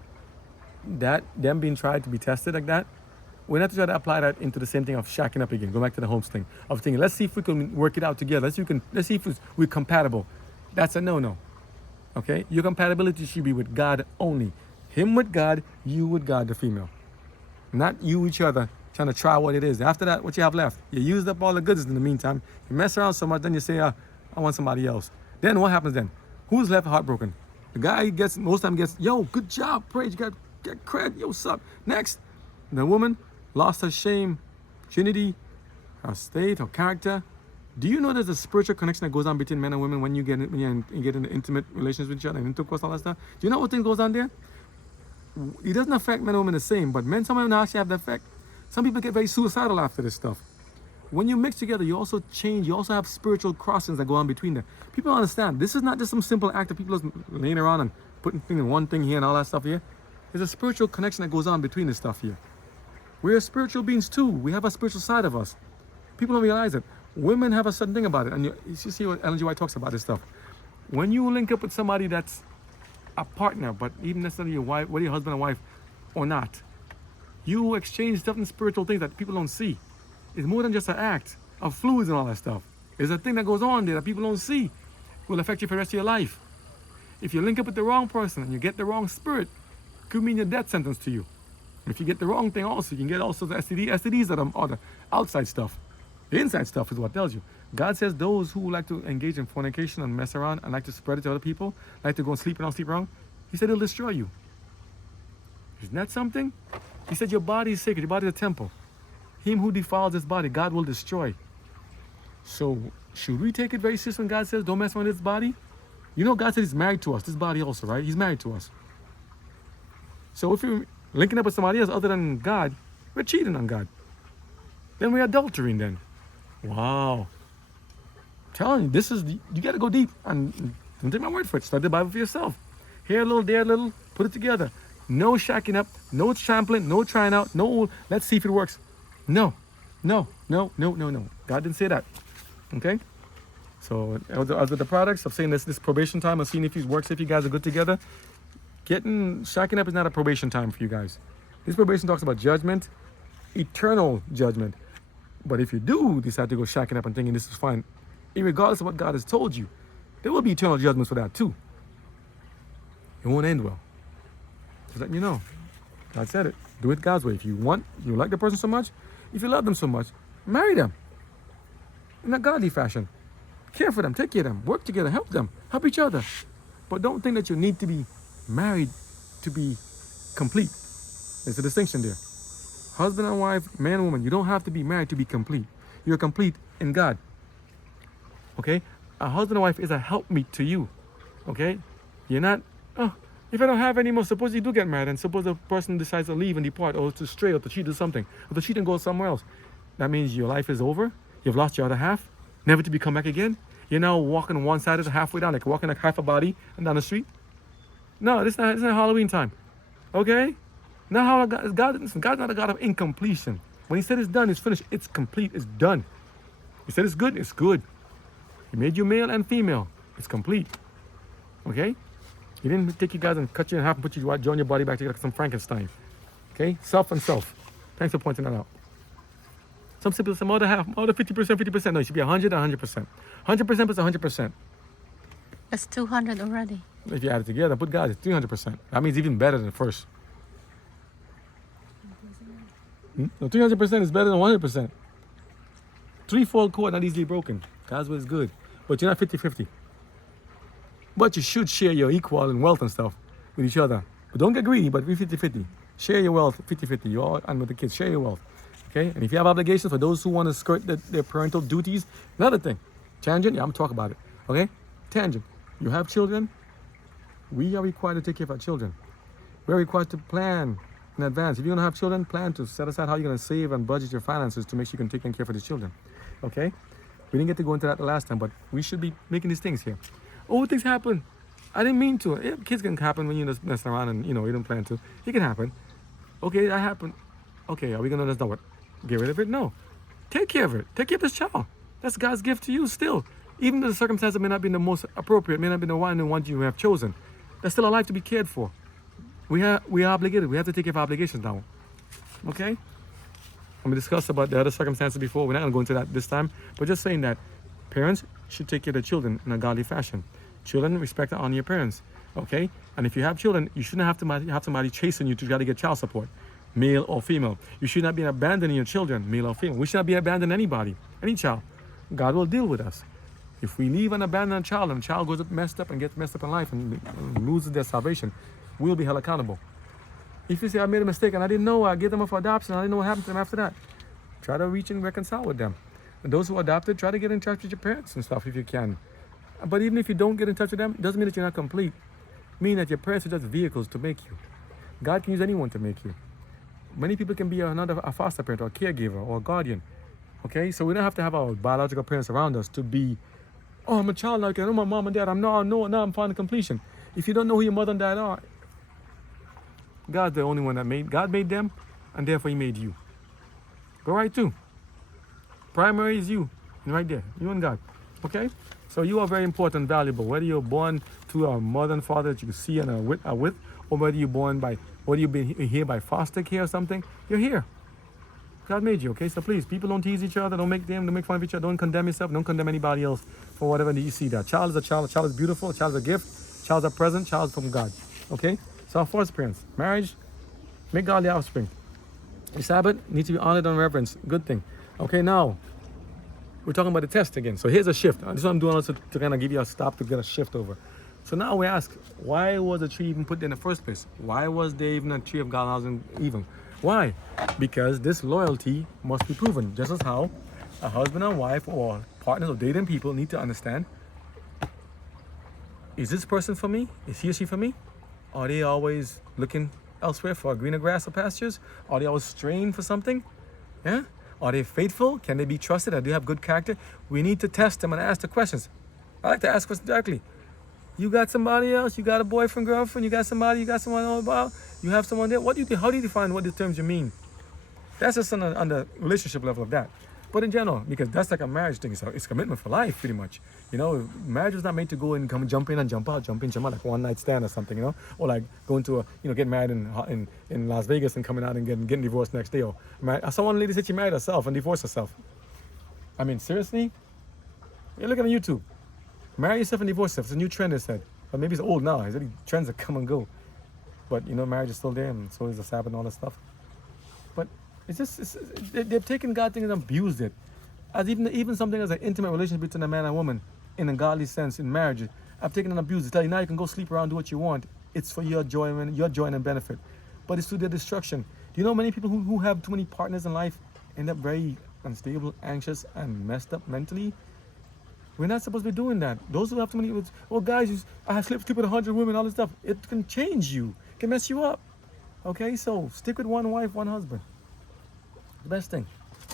them being tried to be tested like that. We're not to try to apply that into the same thing of shacking up again. Go back to the homes thing of thinking, let's see if we can work it out together. Let's see if we're compatible. That's a no-no. Okay, your compatibility should be with God only. Him with God, you with God, the female. Not you each other trying to try what it is. After that, what you have left? You used up all the goodness in the meantime. You mess around so much, then you say, I want somebody else. Then what happens then? Who's left heartbroken? The guy most time gets, yo, good job, praise, you got get credit, yo, what's up? Next, the woman lost her shame, virginity, her state, her character. Do you know there's a spiritual connection that goes on between men and women when you get into intimate relations with each other and intercourse, all that stuff? Do you know what thing goes on there? It doesn't affect men and women the same, but some women actually have the effect. Some people get very suicidal after this stuff. When you mix together, you also change. You also have spiritual crossings that go on between them. People don't understand. This is not just some simple act of people just laying around and putting things in one thing here and all that stuff here. There's a spiritual connection that goes on between this stuff here. We're spiritual beings too. We have a spiritual side of us. People don't realize it. Women have a certain thing about it. And you see what Ellen G. White talks about this stuff. When you link up with somebody that's a partner, but even necessarily your wife, whether your husband or wife or not, you exchange certain spiritual things that people don't see. It's more than just an act of fluids and all that stuff. It's a thing that goes on there that people don't see. It will affect you for the rest of your life. If you link up with the wrong person and you get the wrong spirit, it could mean a death sentence to you. If you get the wrong thing also, you can get all sorts of STDs that are the outside stuff. The inside stuff is what tells you. God says those who like to engage in fornication and mess around and like to spread it to other people, like to go and sleep and all sleep wrong, he said he'll destroy you. Isn't that something? He said your body is sacred, your body is a temple. Him who defiles his body, God will destroy. So, should we take it very serious when God says, don't mess with this body? You know, God said he's married to us, this body also, right? He's married to us. So if you're linking up with somebody else other than God, we're cheating on God. Then we're adultering then. Wow. I'm telling you, you got to go deep. And don't take my word for it. Study the Bible for yourself. Here a little, there a little, put it together. No shacking up, no trampling, no trying out, no, let's see if it works. No. God didn't say that. Okay? So, as with the products of saying this probation time of seeing if it works, if you guys are good together, shacking up is not a probation time for you guys. This probation talks about judgment, eternal judgment. But if you do decide to go shacking up and thinking this is fine, regardless of what God has told you, there will be eternal judgments for that too. It won't end well. Just letting you know. God said it. Do it God's way. If you like the person so much, if you love them so much, marry them in a godly fashion. Care for them, take care of them, work together, help them, help each other. But don't think that you need to be married to be complete. There's a distinction there. Husband and wife, man and woman, you don't have to be married to be complete. You're complete in God. Okay? A husband and wife is a helpmeet to you. Okay? You're not, if I don't have any more, suppose you do get married and suppose the person decides to leave and depart or to stray or to cheat or something, or to cheat and go somewhere else. That means your life is over. You've lost your other half, never to be come back again. You're now walking one side of the halfway down, like walking like half a body and down the street. No, it's not Halloween time. Okay? Not how God's not a God of incompletion. When he said it's done, it's finished, it's complete, it's done. He said it's good, it's good. He made you male and female. It's complete. Okay? He didn't take you guys and cut you in half and put you join your body back together like some Frankenstein. Okay? Self and self. Thanks for pointing that out. Some people say more than half, more than 50%, 50%. No, it should be 100 and 100%. 100% plus 100%. That's 200 already. If you add it together, put God, it's 300%. That means even better than the first. No, 300% is better than 100%. Threefold cord, not easily broken. God's way is good. But you're not 50-50. But you should share your equal in wealth and stuff with each other. But don't get greedy, but be 50-50. Share your wealth 50-50. You all, and with the kids, share your wealth. Okay? And if you have obligations for those who want to skirt their parental duties, another thing. Tangent, yeah, I'm talking about it. Okay? Tangent. You have children, we are required to take care of our children. We're required to plan in advance. If you're going to have children, plan to set aside how you're going to save and budget your finances to make sure you can take care of the children. Okay? We didn't get to go into that the last time, but we should be making these things here. Oh, things happen. I didn't mean to. Yeah, kids can happen when you're just messing around and, you don't plan to. It can happen. Okay, that happened. Okay, are we going to just know what? Get rid of it? No. Take care of it. Take care of this child. That's God's gift to you still. Even though the circumstances may not be the most appropriate, may not be the one you have chosen, there's still a life to be cared for. We are obligated. We have to take care of our obligations now. Okay? We discussed about the other circumstances before. We're not going to go into that this time. But just saying that parents should take care of their children in a godly fashion. Children, respect and honor your parents. Okay? And if you have children, you shouldn't have somebody chasing you to try to get child support, male or female. You should not be abandoning your children, male or female. We should not be abandoning anybody, any child. God will deal with us. If we leave and abandon a child and the child goes up messed up and gets messed up in life and loses their salvation, we'll be held accountable. If you say, I made a mistake and I didn't know, I gave them up for adoption, I didn't know what happened to them after that, try to reach and reconcile with them. And those who adopted, try to get in touch with your parents and stuff if you can. But even if you don't get in touch with them, it doesn't mean that you're not complete. It means that your parents are just vehicles to make you. God can use anyone to make you. Many people can be a foster parent or a caregiver or a guardian. Okay, so we don't have to have our biological parents around us to be, oh, I'm a child now, I know my mom and dad, now I'm finding completion. If you don't know who your mother and dad are, God's the only one God made them, and therefore he made you. Go right too. Primary is you, right there, you and God. Okay? So you are very important, valuable. Whether you're born to a mother and father that you see and are with, or whether you've been here by foster care or something, you're here. God made you, okay? So please, people don't tease each other, don't make fun of each other, don't condemn yourself, don't condemn anybody else for whatever you see that. Child is a child is beautiful, a child is a gift, child is a present, child is from God, okay? So our first parents, marriage, make godly offspring. The Sabbath needs to be honored and reverenced, good thing. Okay, now, we're talking about the test again. So here's a shift. This is what I'm doing also to kind of give you a stop to get a shift over. So now we ask, why was the tree even put there in the first place? Why was there even a tree of God and evil? Why? Because this loyalty must be proven. Just as how a husband and wife or partners or dating people need to understand, is this person for me? Is he or she for me? Are they always looking elsewhere for greener grass or pastures? Are they always straying for something? Yeah? Are they faithful? Can they be trusted? Do they have good character? We need to test them and ask the questions. I like to ask questions directly. You got somebody else? You got a boyfriend, girlfriend? You got someone about? You have someone there? How do you define what the terms you mean? That's just on the relationship level of that. But in general, because that's like a marriage thing, so it's commitment for life, pretty much. Marriage was not made to go and come jump in and jump out, like one night stand or something, or like going to get married in Las Vegas and coming out and getting divorced next day. Or someone lady said she married herself and divorced herself. I mean, seriously? You're looking on YouTube. Marry yourself and divorce yourself. It's a new trend, they said. But maybe it's old now. It's really trends that come and go. But marriage is still there, and so is the Sabbath and all that stuff. But they've taken God's thing and abused it. As even something as an intimate relationship between a man and woman, in a godly sense, in marriage, I've taken and abused it. Tell you now you can go sleep around, do what you want. It's for your enjoyment, and benefit. But it's to their destruction. Do you know many people who have too many partners in life end up very unstable, anxious, and messed up mentally? We're not supposed to be doing that. Those who have too many, guys, I have slept with 100 women, all this stuff. It can change you. It can mess you up. Okay, so stick with one wife, one husband. The best thing.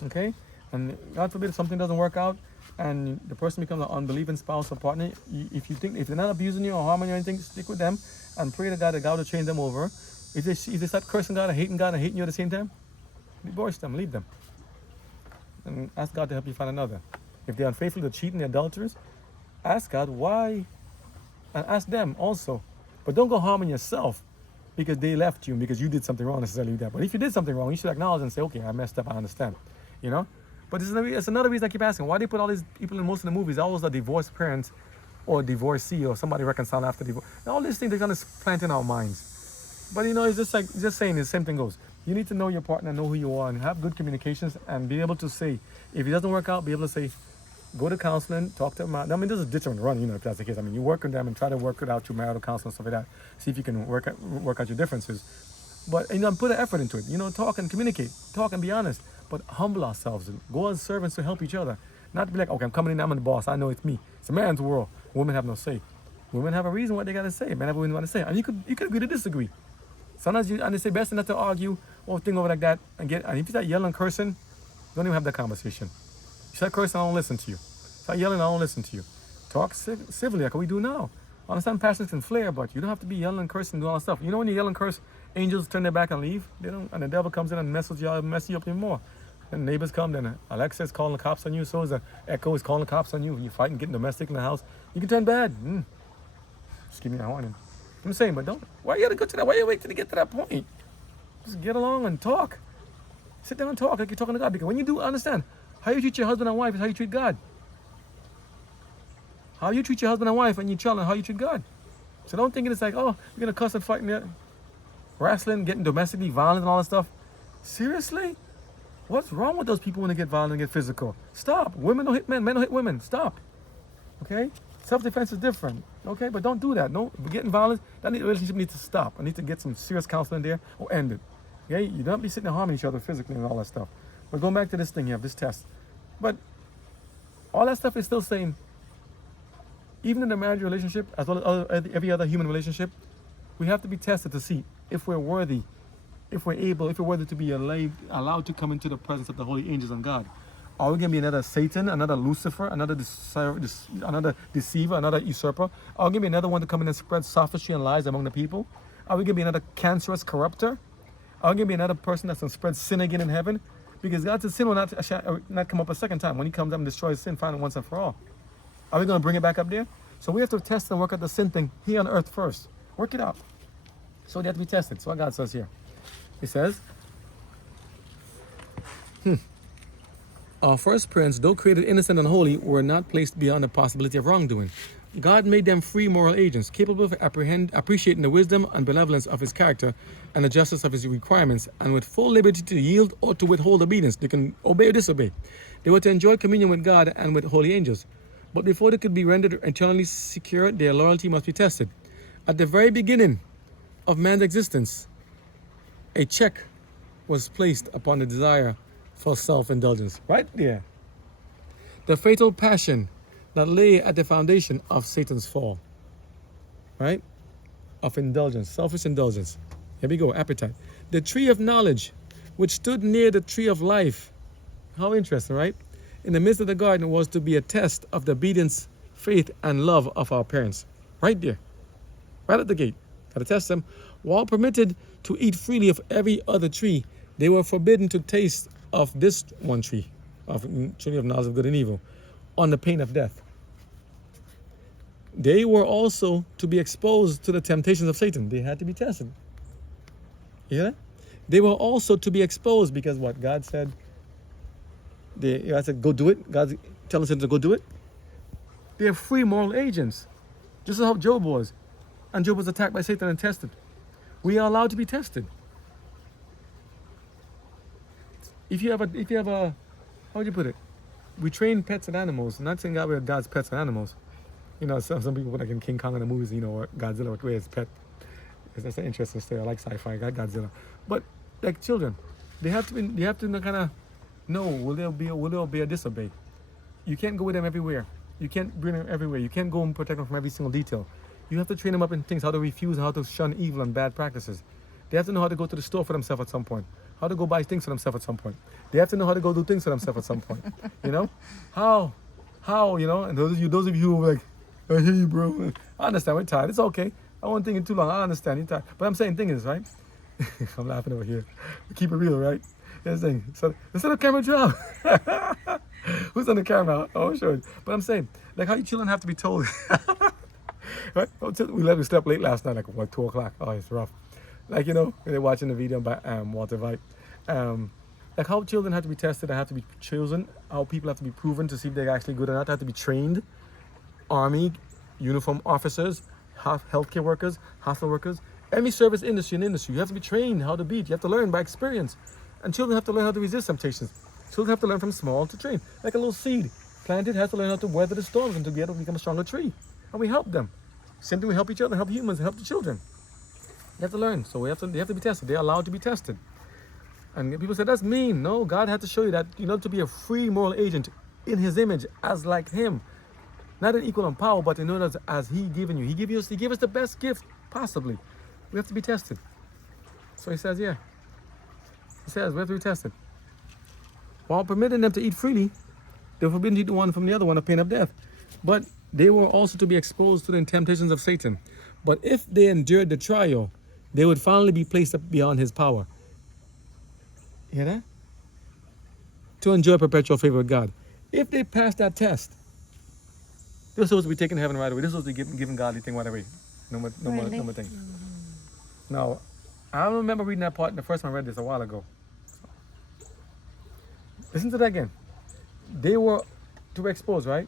Okay? And God forbid if something doesn't work out and the person becomes an unbelieving spouse or partner, if they're not abusing you or harming you or anything, stick with them and pray to God that God will change them over. If they start cursing God and hating you at the same time, divorce them, leave them. And ask God to help you find another. If they're unfaithful, they're cheating, they're adulterers, ask God why, and ask them also. But don't go harming yourself because they left you, because you did something wrong necessarily with that. But if you did something wrong, you should acknowledge and say, okay, I messed up, I understand. You know? But it's another reason I keep asking, why do they put all these people in most of the movies, always the divorced parents or divorcee or somebody reconciled after divorce. All these things they're gonna plant in our minds. But you know, it's just like just saying the same thing goes. You need to know your partner, know who you are, and have good communications and be able to say, if it doesn't work out, be able to say, go to counseling, talk to them out. I mean, this is ditch and run, you know, if that's the case. I mean, you work with them and try to work it out through marital counseling and stuff like that. See if you can work out your differences. But, you know, put an effort into it. You know, talk and communicate. Talk and be honest. But humble ourselves. Go as servants to help each other. Not to be like, okay, I'm coming in, I'm the boss. I know it's me. It's a man's world. Women have no say. Women have a reason what they got to say. Men have a reason what to say. And you could agree to disagree. Sometimes and they say best not to argue or thing over like that. And if you start yelling, cursing, don't even have that conversation. You start cursing, I don't listen to you. Start yelling, I don't listen to you. Talk civilly like we do now. I understand passions can flare, but you don't have to be yelling, cursing, and doing all that stuff. You know when you yell and curse, angels turn their back and leave. They don't, and the devil comes in and messes you up even more. Then neighbors come, then Alexa's calling the cops on you, so is the Echo is calling the cops on you. You're fighting, getting domestic in the house. You can turn bad. Just give me a warning. I'm saying, but don't. Why you gotta go to that? Why you wait till you get to that point? Just get along and talk. Sit down and talk like you're talking to God. Because when you do understand, how you treat your husband and wife is how you treat God. How you treat your husband and wife and your child and how you treat God. So don't think it's like, oh, you're gonna cuss and fight and wrestling, getting domestically violent and all that stuff. Seriously? What's wrong with those people when they get violent and get physical? Stop. Women don't hit men. Men don't hit women. Stop. Okay? Self-defense is different. Okay? But don't do that. No, getting violent, that relationship needs to stop. I need to get some serious counseling there or end it. Okay? You don't be sitting there harming each other physically and all that stuff. But going back to this thing here, this test. But all that stuff is still saying, even in a marriage relationship, as well as every other human relationship, we have to be tested to see if we're worthy, if we're worthy to be allowed to come into the presence of the holy angels and God. Are we going to be another Satan, another Lucifer, another deceiver, another usurper? Are we going to be another one to come in and spread sophistry and lies among the people? Are we going to be another cancerous corrupter? Are we going to be another person that's going to spread sin again in heaven? Because God said sin will not come up a second time. When he comes up and destroys sin, finally once and for all. Are we going to bring it back up there? So we have to test and work out the sin thing here on earth first. Work it out. So they have to be tested. That's what God says here. He says, Our first parents, though created innocent and holy, were not placed beyond the possibility of wrongdoing. God made them free moral agents, capable of appreciating the wisdom and benevolence of his character and the justice of his requirements, and with full liberty to yield or to withhold obedience. They can obey or disobey. They were to enjoy communion with God and with holy angels. But before they could be rendered eternally secure, their loyalty must be tested. At the very beginning of man's existence, a check was placed upon the desire for self-indulgence. Right there. The fatal passion that lay at the foundation of Satan's fall. Right? Of indulgence, selfish indulgence. Here we go, appetite. The tree of knowledge, which stood near the tree of life. How interesting, right? In the midst of the garden was to be a test of the obedience, faith, and love of our parents. Right there. Right at the gate. Got to test them. While permitted to eat freely of every other tree, they were forbidden to taste of this one tree, of tree of knowledge of good and evil, on the pain of death. They were also to be exposed to the temptations of Satan. They had to be tested. You hear that? They were also to be exposed because what God said, God said, go do it. God tells us to go do it. They are free moral agents. Just as how Job was. And Job was attacked by Satan and tested. We are allowed to be tested. If you have a, how would you put it? We train pets and animals. I'm not saying God, we're God's pets and animals. You know, some people like in King Kong in the movies, you know, or Godzilla would wear his pet. Because that's an interesting story. I like sci-fi. I got Godzilla. But like children, they have to kind of know, will they obey or disobey? You can't go with them everywhere. You can't bring them everywhere. You can't go and protect them from every single detail. You have to train them up in things, how to refuse and how to shun evil and bad practices. They have to know how to go to the store for themselves at some point. How to go buy things for themselves at some point. They have to know how to go do things for themselves at some point. You know? How, you know? And those of you who are like, I hear you, bro. I understand, we're tired. It's okay. I won't think it too long. I understand, you're tired. But I'm saying thing is, right? I'm laughing over here. Keep it real, right? That's the thing. So, instead of camera job. Who's on the camera? Oh, sure. But I'm saying, like how you children have to be told. Right? We let him stay up late last night, like 2 o'clock. Oh, it's rough. Like, you know, when they're watching the video by Walter Veith. Like how children have to be tested, they have to be chosen, how people have to be proven to see if they're actually good or not, they have to be trained. Army, uniform officers, healthcare workers, hospital workers, any service industry and industry, you have to be trained how to beat. You have to learn by experience. And children have to learn how to resist temptations. Children have to learn from small to train. Like a little seed planted has to learn how to weather the storms and to be able to become a stronger tree. And we help them. Same thing, we help each other, help humans, help the children. They have to learn. So they have to be tested. They're allowed to be tested. And people say, that's mean. No, God had to show you that you know to be a free moral agent in his image as like him. Not an equal in power, but in order as he given you. He gave us the best gift possibly. We have to be tested. So he says, yeah. He says we have to be tested. While permitting them to eat freely, they were forbidden to eat one from the other one of pain of death. But they were also to be exposed to the temptations of Satan. But if they endured the trial, they would finally be placed up beyond his power. You hear that? To enjoy perpetual favor with God. If they pass that test, they're supposed to be taken to heaven right away. They're supposed to be given godly thing right away. No more thing. Now, I don't remember reading that part the first time I read this a while ago. Listen to that again. They were to be exposed, right?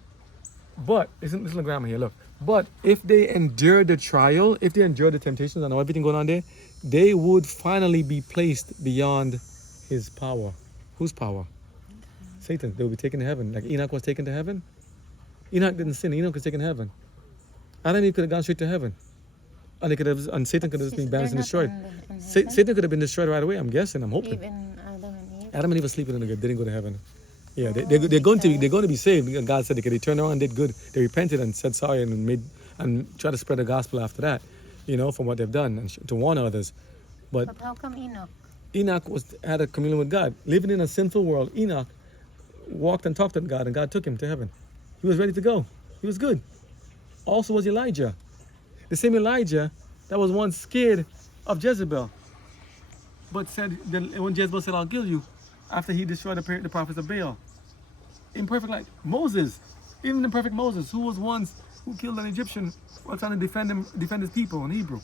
But, listen to the grammar here, look. But if they endured the trial, if they endured the temptations and everything going on there, they would finally be placed beyond his power. Whose power? Satan. They will be taken to heaven. Like Enoch was taken to heaven. Enoch didn't sin. Enoch was taken to heaven. Adam could have gone straight to heaven. And Satan could have just been banished and destroyed. Satan could have been destroyed right away, I'm guessing, I'm hoping. Even Adam and Eve. Adam and Eve were sleeping in the good. They didn't go to heaven. Yeah, they're going to be saved. And God said they turned around and did good. They repented and said sorry and tried to spread the gospel after that, you know, from what they've done and to warn others. But how come Enoch? Enoch had a communion with God. Living in a sinful world, Enoch walked and talked to God, and God took him to heaven. He was ready to go. He was good. Also was Elijah. The same Elijah that was once scared of Jezebel, but said when Jezebel said, "I'll kill you," after he destroyed the prophets of Baal. Imperfect like Moses, even the perfect Moses, who killed an Egyptian while trying to defend his people in Hebrew.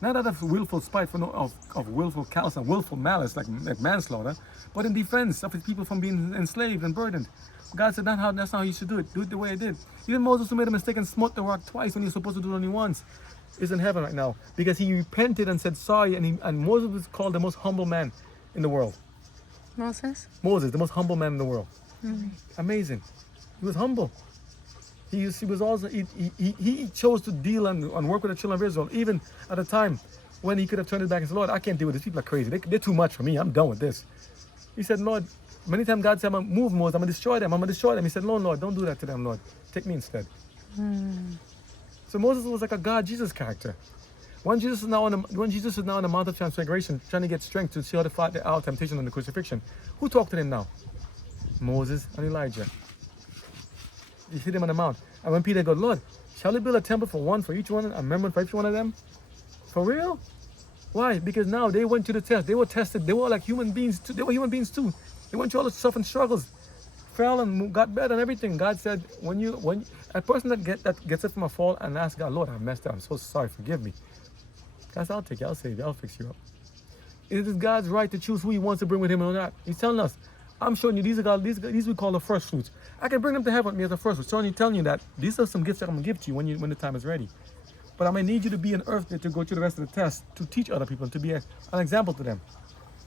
Not out of willful spite, of willful callous and willful malice, like manslaughter, but in defense of his people from being enslaved and burdened. God said, that's not how you should do it. Do it the way I did. Even Moses, who made a mistake and smote the rock twice when he was supposed to do it only once, is in heaven right now because he repented and said sorry. And Moses was called the most humble man in the world. Moses, the most humble man in the world. Amazing. He was humble. He chose to deal and work with the children of Israel, even at a time when he could have turned his back and said, Lord, I can't deal with this. People are crazy. They're too much for me. I'm done with this. He said, Lord, many times God said, I'm going to move Moses. I'm going to destroy them. He said, no, Lord, don't do that to them, Lord. Take me instead. So Moses was like a God-Jesus character. When Jesus is now on the Mount of Transfiguration, trying to get strength to see how to fight the hour of temptation and the crucifixion, who talked to him now? Moses and Elijah. You see them on the mount. And when Peter goes, Lord, shall we build a temple for each one, a memorial for each one of them? For real? Why? Because now they went to the test. They were tested. They were like human beings too. They were human beings too. They went through all the suffering struggles, fell and got better and everything. God said, when a person that gets it from a fall and asks God, Lord, I messed up. I'm so sorry. Forgive me. God said, I'll take you. I'll save you. I'll fix you up. It is God's right to choose who He wants to bring with Him or not. He's telling us, I'm showing you these we call the first fruits. I can bring them to heaven with me as the first fruits. Telling you that these are some gifts that I'm going to give to you when the time is ready. But I may need you to be an earth to go through the rest of the test, to teach other people, to be an example to them,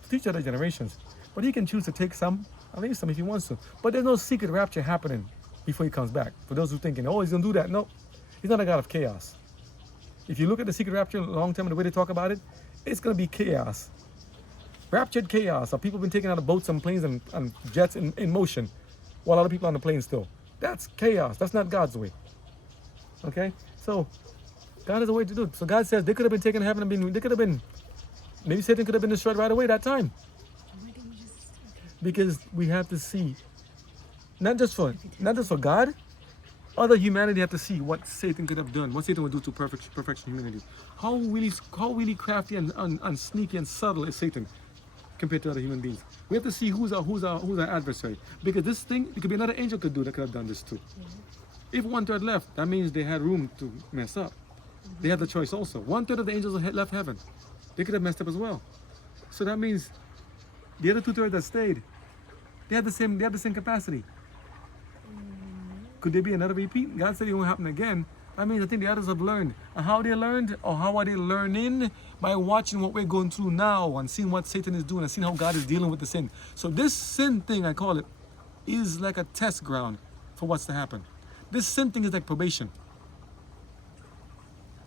to teach other generations. But He can choose to take some, and leave some if He wants to. But there's no secret rapture happening before He comes back. For those who are thinking, oh, He's going to do that. No, He's not a God of chaos. If you look at the secret rapture long term and the way they talk about it, it's going to be chaos. Raptured chaos. People been taken out of boats and planes and jets in motion while other people on the plane still. That's chaos. That's not God's way. Okay? So, God has a way to do it. So God says they could have been taken to heaven and maybe Satan could have been destroyed right away that time. Because we have to see, not just for God, other humanity have to see what Satan could have done, what Satan would do to perfection humanity. How really crafty and sneaky and subtle is Satan compared to other human beings. We have to see who's our adversary. Because this thing, it could be another angel that could have done this too. If 1/3 left, that means they had room to mess up. They had the choice also. 1/3 of the angels left heaven. they could have messed up as well. So that means the other 2/3 that stayed, they have the same capacity. Could there be another repeat? God said it won't happen again. I mean, I think the others have learned. And how they learned, or how are they learning? By watching what we're going through now and seeing what Satan is doing and seeing how God is dealing with the sin. So this sin thing, I call it, is like a test ground for what's to happen. This sin thing is like probation.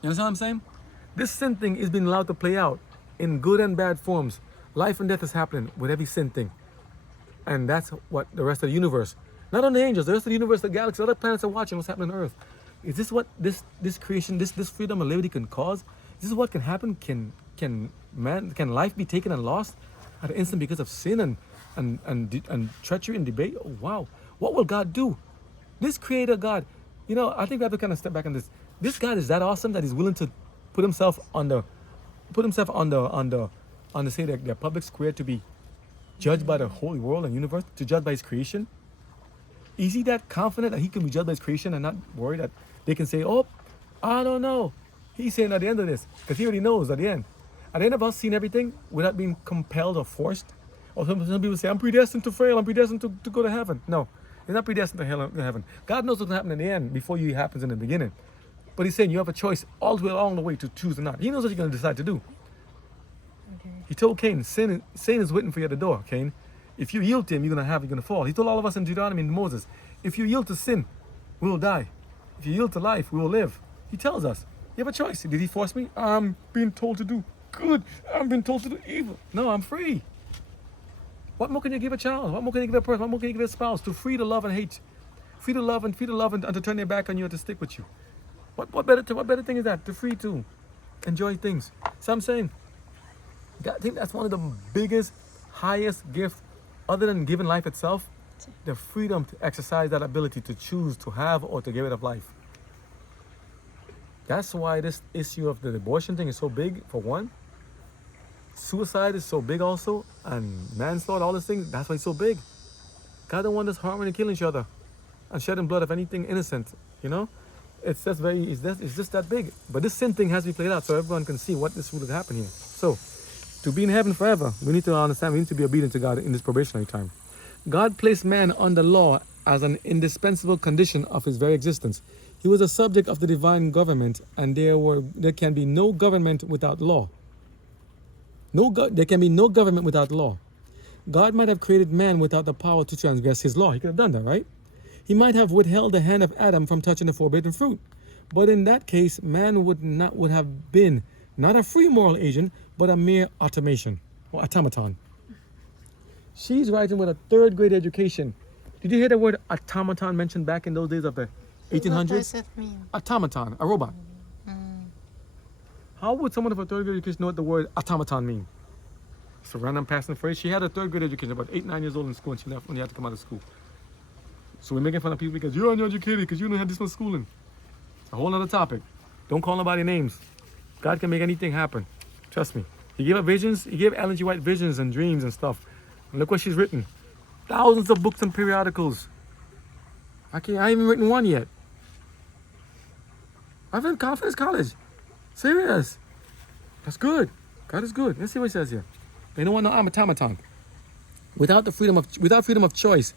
You understand what I'm saying? This sin thing is being allowed to play out in good and bad forms. Life and death is happening with every sin thing. And that's what the rest of the universe, not only angels, the rest of the universe, the galaxy, other planets are watching what's happening on Earth. Is this what this creation, this freedom and liberty can cause? This is what can happen? Can life be taken and lost at an instant because of sin and treachery and debate? Oh wow. What will God do? This creator God, you know, I think we have to kind of step back on this. This God is that awesome that he's willing to put himself on the say the public square to be judged by the whole world and universe, to judge by his creation. Is he that confident that he can be judged by his creation and not worried that they can say, oh, I don't know. He's saying at the end of this, because he already knows at the end. At the end of us seeing everything without being compelled or forced. Or some people say, I'm predestined to fail, I'm predestined to go to heaven. No, you're not predestined to hell or heaven. God knows what's going to happen in the end before you happens in the beginning. But he's saying you have a choice all the way along the way to choose or not. He knows what you're going to decide to do. Okay. He told Cain, sin is waiting for you at the door, Cain. If you yield to him, you're going to fall. He told all of us in Deuteronomy and Moses, if you yield to sin, we will die. If you yield to life, we will live. He tells us, you have a choice. Did he force me? I'm being told to do good. I'm being told to do evil. No, I'm free. What more can you give a child? What more can you give a person? What more can you give a spouse? To free to love and hate. Free to love and to turn their back on you and to stick with you. What better thing is that? To free to enjoy things. So I'm saying, I think that's one of the biggest, highest gifts other than giving life itself, the freedom to exercise that ability to choose to have or to get rid of life. That's why this issue of the abortion thing is so big, for one. Suicide is so big also, and manslaughter, all these things, that's why it's so big. God don't want us harming and killing each other and shedding blood of anything innocent, you know? It's just that big. But this sin thing has to be played out so everyone can see what this would happen here. So, to be in heaven forever, we need to understand, we need to be obedient to God in this probationary time. God placed man under law as an indispensable condition of his very existence. He was a subject of the divine government, and there can be no government without law. There can be no government without law. God might have created man without the power to transgress his law. He could have done that, right? He might have withheld the hand of Adam from touching the forbidden fruit. But in that case, man would have been not a free moral agent, but a mere automation or automaton. She's writing with a 3rd grade education. Did you hear the word automaton mentioned back in those days of the 1800s? What does it mean? Automaton, a robot. Mm. How would someone of a 3rd grade education know what the word automaton mean? It's a random passing phrase. She had a 3rd grade education, about 8, 9 years old in school, and she left when she had to come out of school. So we're making fun of people because you're uneducated, because you don't have this much schooling. It's a whole other topic. Don't call nobody names. God can make anything happen. Trust me. He gave her visions. He gave Ellen G. White visions and dreams and stuff. And look what she's written. Thousands of books and periodicals. I haven't written one yet. I've in Confidence College. Serious. That's good. God is good. Let's see what it says here. They don't want no automaton. Without freedom of choice,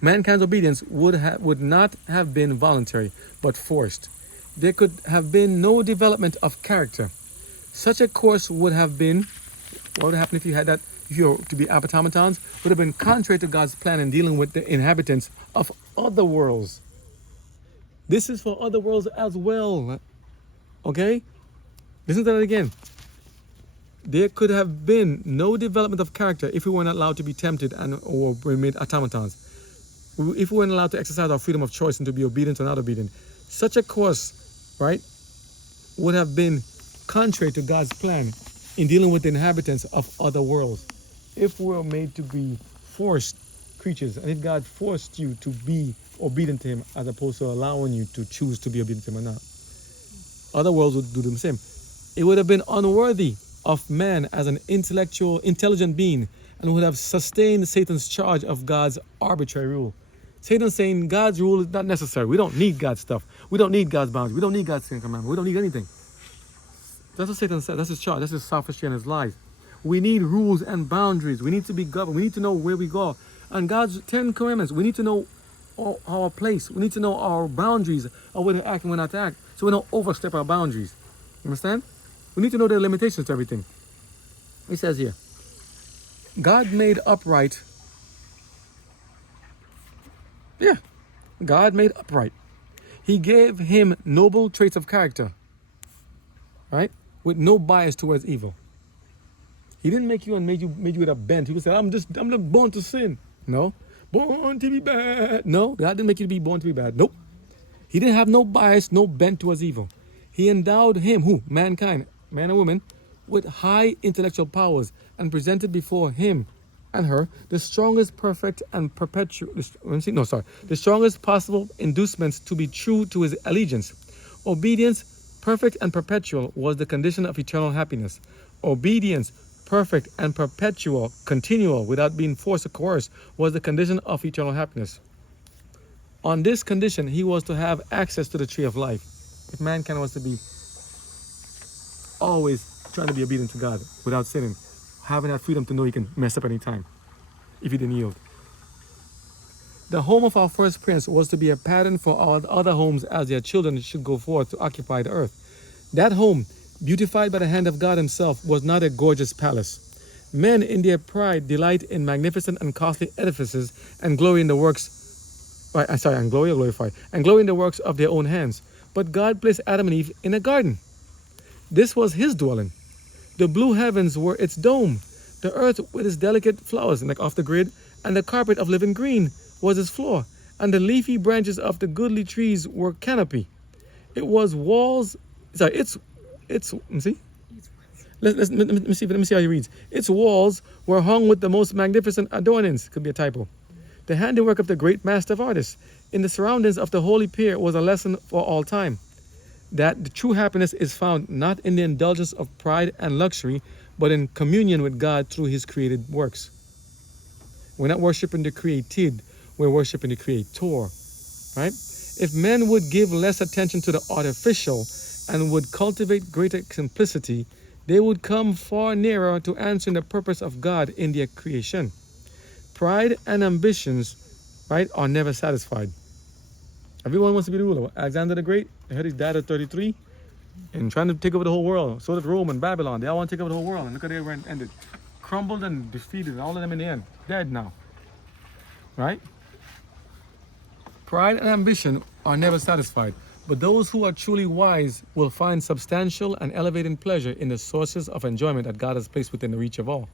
mankind's obedience would not have been voluntary, but forced. There could have been no development of character. Such a course would have been, what would happen if you had that, if you were to be automatons, would have been contrary to God's plan in dealing with the inhabitants of other worlds. This is for other worlds as well. Okay? Listen to that again. There could have been no development of character if we were not allowed to be tempted or were made automatons. If we weren't allowed to exercise our freedom of choice and to be obedient or not obedient. Such a course, right, would have been contrary to God's plan in dealing with the inhabitants of other worlds. If we were made to be forced creatures, and if God forced you to be obedient to him as opposed to allowing you to choose to be obedient to him or not, other worlds would do the same. It would have been unworthy of man as an intelligent being, and would have sustained Satan's charge of God's arbitrary rule. Satan's saying God's rule is not necessary. We don't need God's stuff. We don't need God's boundaries. We don't need God's Ten Commandments. We don't need anything. That's what Satan said. That's his charge. That's his sophistry and his lies. We need rules and boundaries. We need to be governed. We need to know where we go. And God's 10 commandments, we need to know our place. We need to know our boundaries of when to act and when not to act. So we don't overstep our boundaries. Understand? We need to know the limitations to everything. He says here, God made upright. Yeah, God made upright. He gave him noble traits of character, right? With no bias towards evil. He didn't make you and made you with a bent. He said, I'm not born to sin. No. Born to be bad. No, God didn't make you to be born to be bad. Nope. He didn't have no bias, no bent towards evil. He endowed him, who? Mankind, man and woman, with high intellectual powers and presented before him and her the strongest perfect and perpetual, the strongest possible inducements to be true to his allegiance. Obedience, perfect and perpetual, was the condition of eternal happiness. Obedience, perfect and perpetual, continual, without being forced or coerced, was the condition of eternal happiness. On this condition, he was to have access to the tree of life. If mankind was to be always trying to be obedient to God without sinning, having that freedom to know he can mess up any time if he didn't yield. The home of our first prince was to be a pattern for all other homes as their children should go forth to occupy the earth. That home, beautified by the hand of God himself, was not a gorgeous palace. Men in their pride delight in magnificent and costly edifices and glory in the works, and glory in the works of their own hands. But God placed Adam and Eve in a garden. This was his dwelling. The blue heavens were its dome. The earth with its delicate flowers, like off the grid, and the carpet of living green was its floor, and the leafy branches of the goodly trees were canopy. It was walls. Let me see. Let me see how he reads. Its walls were hung with the most magnificent adornings. Could be a typo. The handiwork of the great master of artists. In the surroundings of the holy pair was a lesson for all time. That the true happiness is found not in the indulgence of pride and luxury, but in communion with God through his created works. We're not worshiping the created, we're worshiping the creator, right? If men would give less attention to the artificial and would cultivate greater simplicity, they would come far nearer to answering the purpose of God in their creation. Pride and ambitions, right, are never satisfied. Everyone wants to be the ruler. Alexander the Great, I heard he died at 33 and trying to take over the whole world. So did Rome and Babylon. They all want to take over the whole world. And look at where it ended. Crumbled and defeated, and all of them in the end. Dead now. Right? Pride and ambition are never satisfied. But those who are truly wise will find substantial and elevating pleasure in the sources of enjoyment that God has placed within the reach of all.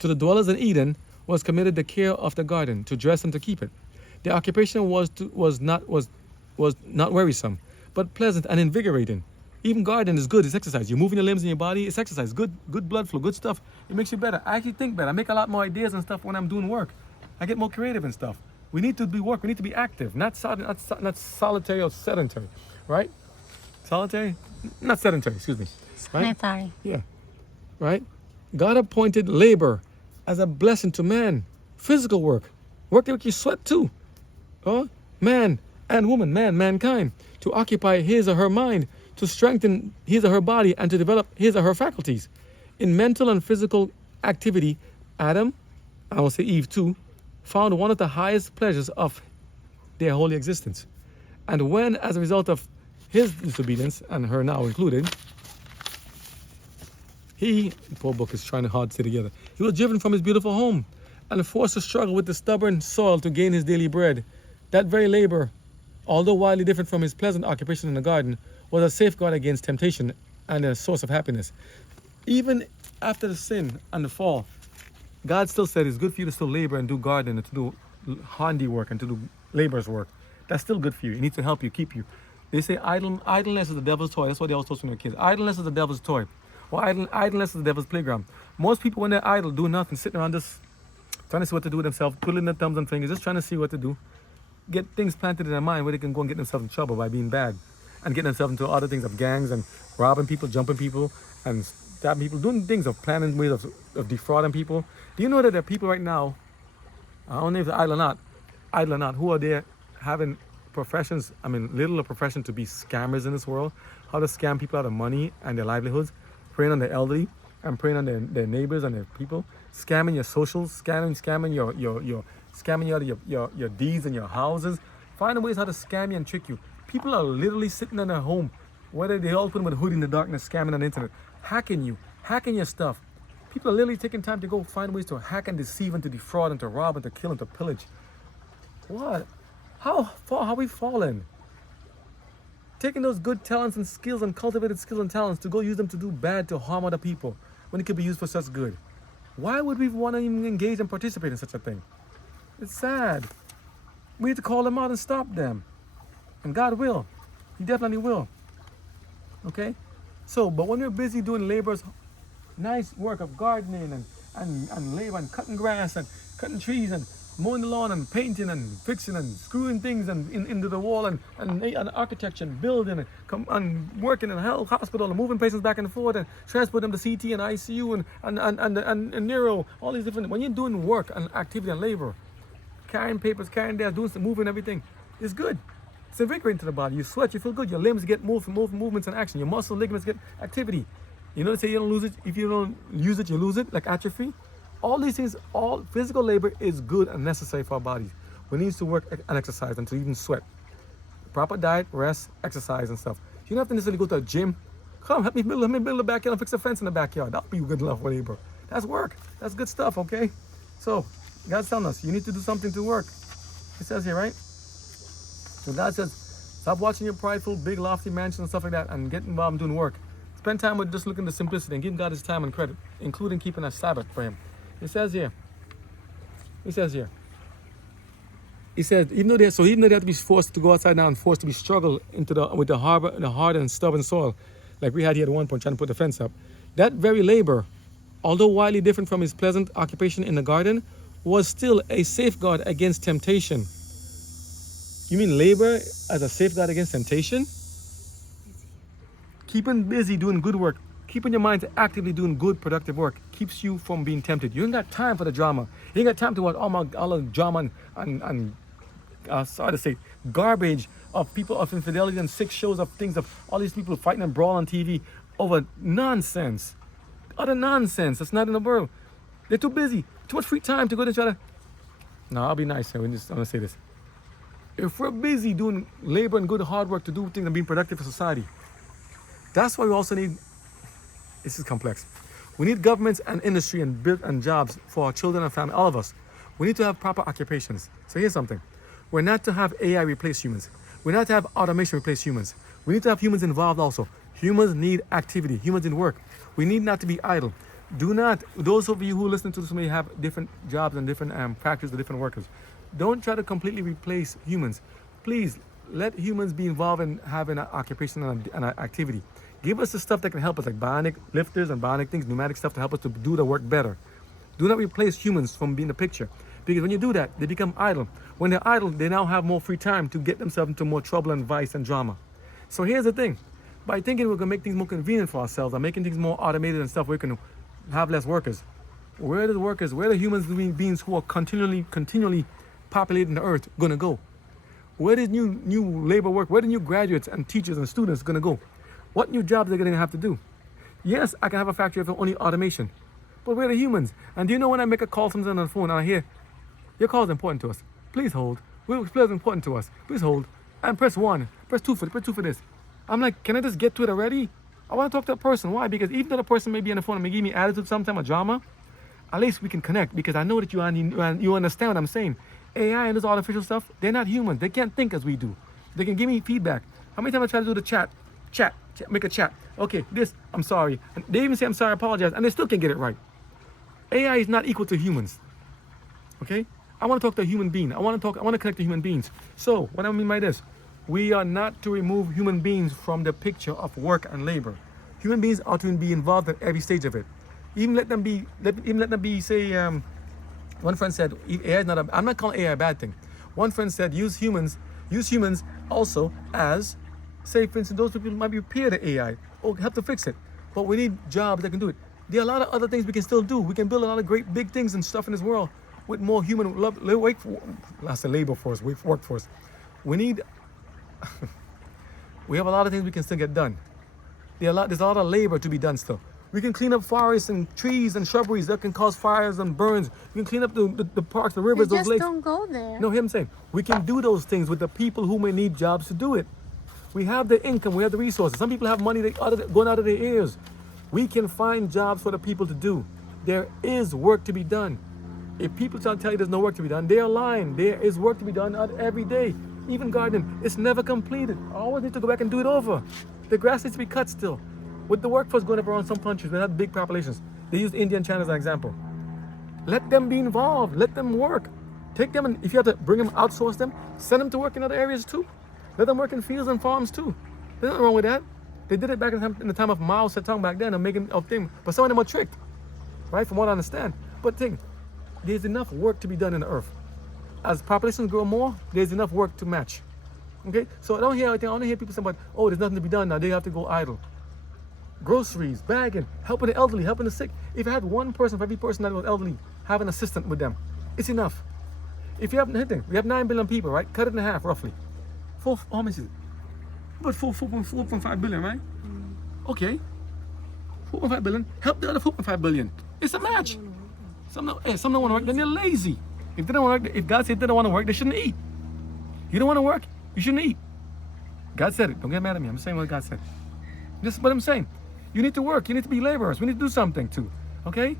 To the dwellers in Eden was committed the care of the garden, to dress and to keep it. Their occupation was not wearisome, but pleasant and invigorating. Even gardening is good. It's exercise. You're moving your limbs in your body. It's exercise. Good blood flow. Good stuff. It makes you better. I actually think better. I make a lot more ideas and stuff when I'm doing work. I get more creative and stuff. We need to be work. We need to be active, not solitary or sedentary, right? Solitary, not sedentary. Excuse me. Right? Sanitary. Yeah. Right. God appointed labor as a blessing to man. Physical work that make you sweat too. Man and woman, mankind, to occupy his or her mind, to strengthen his or her body, and to develop his or her faculties. In mental and physical activity, Adam, I will say Eve too, found one of the highest pleasures of their holy existence. And when, as a result of his disobedience, and her now included, the poor book is trying hard to stay together, he was driven from his beautiful home and forced to struggle with the stubborn soil to gain his daily bread. That very labor, although widely different from his pleasant occupation in the garden, was a safeguard against temptation and a source of happiness. Even after the sin and the fall, God still said it's good for you to still labor and do gardening and to do handiwork and to do labor's work. That's still good for you. It needs to help you, keep you. They say idleness is the devil's toy. That's what they always told to their kids. Idleness is the devil's toy. Or idleness is the devil's playground. Most people, when they're idle, do nothing, sitting around just trying to see what to do with themselves, twiddling their thumbs and fingers, just trying to see what to do. Get things planted in their mind where they can go and get themselves in trouble by being bad and getting themselves into other things of gangs and robbing people, jumping people, and stabbing people, doing things of planning ways of defrauding people. Do you know that there are people right now, I don't know if they're idle or not, who are there having professions, little of profession to be scammers in this world, how to scam people out of money and their livelihoods, preying on the elderly and preying on their neighbors and their people, scamming your socials, scamming your scamming you out of your deeds and your houses, finding ways how to scam you and trick you. People are literally sitting in their home, whether they all put them with a hoodie in the darkness, scamming on the internet, hacking you, hacking your stuff. People are literally taking time to go find ways to hack and deceive and to defraud and to rob and to kill and to pillage. What? How far have we fallen? Taking those good talents and skills and cultivated skills and talents to go use them to do bad, to harm other people, when it could be used for such good. Why would we want to even engage and participate in such a thing? It's sad. We need to call them out and stop them. And God will. He definitely will. Okay? So, but when we're busy doing labor's nice work of gardening and labor and cutting grass and cutting trees and mowing the lawn and painting and fixing and screwing things and into the wall and architecture and building and working in a health hospital and moving patients back and forth and transporting them to CT and ICU and neuro, all these different, when you're doing work and activity and labor, carrying papers, carrying desks, doing some moving everything, it's good. It's invigorating to the body. You sweat, you feel good, your limbs get movements and action, your muscle ligaments get activity. You know, they say you don't lose it, if you don't use it, you lose it, like atrophy. All these things, all physical labor is good and necessary for our bodies. We need to work and exercise and to even sweat. Proper diet, rest, exercise and stuff. You don't have to necessarily go to a gym. Come, help me build a backyard and fix a fence in the backyard. That'll be good enough for labor. That's work. That's good stuff, okay? So, God's telling us, you need to do something to work. It says here, right? So God says, stop watching your prideful, big, lofty mansions and stuff like that and get involved in doing work. Spend time with just looking at the simplicity and giving God his time and credit, including keeping a Sabbath for him. It says here, he says, even though they have to be forced to go outside now and forced to be struggle with the hard and stubborn soil, like we had here at one point trying to put the fence up, that very labor, although widely different from his pleasant occupation in the garden, was still a safeguard against temptation. You mean labor as a safeguard against temptation? Keeping busy doing good work, keeping your mind actively doing good, productive work keeps you from being tempted. You ain't got time for the drama. You ain't got time to watch all the drama and sorry to say, garbage of people of infidelity and sick shows of things of all these people fighting and brawling on TV over nonsense. Utter nonsense that's not in the world. They're too busy. Too much free time to go to try to... No, I'll be nice here. I'm going to say this. If we're busy doing labor and good hard work to do things and being productive for society, that's why we also need... This is complex. We need governments and industry and build and jobs for our children and family, all of us. We need to have proper occupations. So here's something. We're not to have AI replace humans. We're not to have automation replace humans. We need to have humans involved also. Humans need activity. Humans need work. We need not to be idle. Do not, those of you who listen to this may have different jobs and different factories with different workers. Don't try to completely replace humans. Please, let humans be involved in having an occupation and an activity. Give us the stuff that can help us, like bionic lifters and bionic things, pneumatic stuff to help us to do the work better. Do not replace humans from being the picture. Because when you do that, they become idle. When they're idle, they now have more free time to get themselves into more trouble and vice and drama. So here's the thing. By thinking we're going to make things more convenient for ourselves and making things more automated and stuff, we can have less workers. Where are the workers? Where are the human beings who are continually populating the earth going to go? Where does new labor work? Where are the new graduates and teachers and students going to go? What new jobs are they going to have to do? Yes, I can have a factory of only automation. But where are the humans? And do you know when I make a call sometimes on the phone and I hear, your call is important to us. Please hold. It's important to us. Please hold. And press 1. Press 2 for this. I'm like, can I just get to it already? I want to talk to a person. Why? Because even though the person may be on the phone and may give me attitude sometime or drama, at least we can connect because I know that you understand what I'm saying. AI and this artificial stuff, they're not humans. They can't think as we do. They can give me feedback. How many times I try to do the chat, make a chat. Okay, this, I'm sorry. And they even say I'm sorry, I apologize, and they still can't get it right. AI is not equal to humans. Okay? I want to talk to a human being. I want to connect to human beings. So, what I mean by this, we are not to remove human beings from the picture of work and labor. Human beings are to be involved at every stage of it. Even let them be, say, one friend said, AI is not I'm not calling AI a bad thing. One friend said, use humans also as, say, for instance, those people might be peer to AI or help to fix it. But we need jobs that can do it. There are a lot of other things we can still do. We can build a lot of great big things and stuff in this world with more human workforce. We need We have a lot of things we can still get done. There's a lot of labor to be done still. We can clean up forests and trees and shrubberies that can cause fires and burns. We can clean up the parks, the They rivers, those just lakes. don't go there. No, hear me saying, we can do those things with the people who may need jobs to do it. We have the income, we have the resources. Some people have money going out of their ears. We can find jobs for the people to do. There is work to be done. If people try to tell you there's no work to be done, they're lying. There is work to be done every day. Even gardening, it's never completed. I always need to go back and do it over. The grass needs to be cut still. With the workforce going up around some countries that have big populations, they use India and China as an example. Let them be involved. Let them work. Take them, and if you have to bring them, outsource them, send them to work in other areas too. Let them work in fields and farms too. There's nothing wrong with that. They did it back in the time of Mao Zedong back then, and making of things. But some of them are tricked, right? From what I understand. But think, there's enough work to be done in the earth. As populations grow more, there's enough work to match. Okay? So I don't hear people saying about, oh, there's nothing to be done now. They have to go idle. Groceries, bagging, helping the elderly, helping the sick. If you had one person for every person that was elderly, have an assistant with them, it's enough. If you have anything, we have 9 billion people, right? Cut it in half, roughly. How much is it? About 4.5 billion, right? Okay. 4.5 billion. Help the other 4.5 billion. It's a match. Some don't want to work, then they're lazy. If they don't want to work, if God said they don't want to work, they shouldn't eat. You don't want to work, you shouldn't eat. God said it. Don't get mad at me. I'm saying what God said. This is what I'm saying. You need to work. You need to be laborers. We need to do something too. Okay?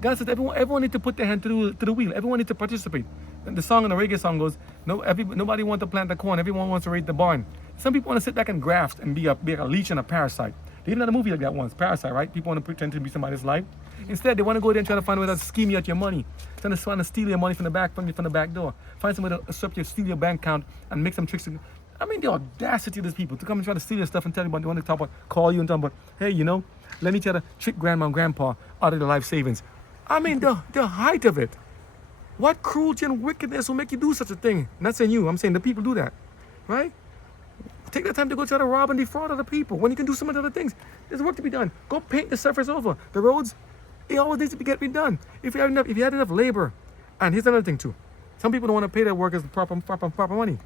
God says everyone needs to put their hand to the wheel. Everyone needs to participate. And the song in the reggae song goes, nobody wants to plant the corn. Everyone wants to raid the barn. Some people want to sit back and graft and be a leech and a parasite. They even had a movie like that once, Parasite, right? People want to pretend to be somebody's life. Instead, they want to go there and try to find a way to scheme you at your money. Trying to steal your money from the back door. Find some way to usurp you, steal your bank account, and make some tricks. I mean, the audacity of these people to come and try to steal your stuff and tell you about, they want to talk about, call you and talk about, hey, let me try to trick grandma and grandpa out of their life savings. I mean, the height of it. What cruelty and wickedness will make you do such a thing? Not saying you, I'm saying the people do that, right? Take the time to go try to rob and defraud other people when you can do so many other things. There's work to be done. Go paint the surface over. The roads, it always needs to be done. If you had enough labor, and here's another thing too. Some people don't want to pay their workers the proper money.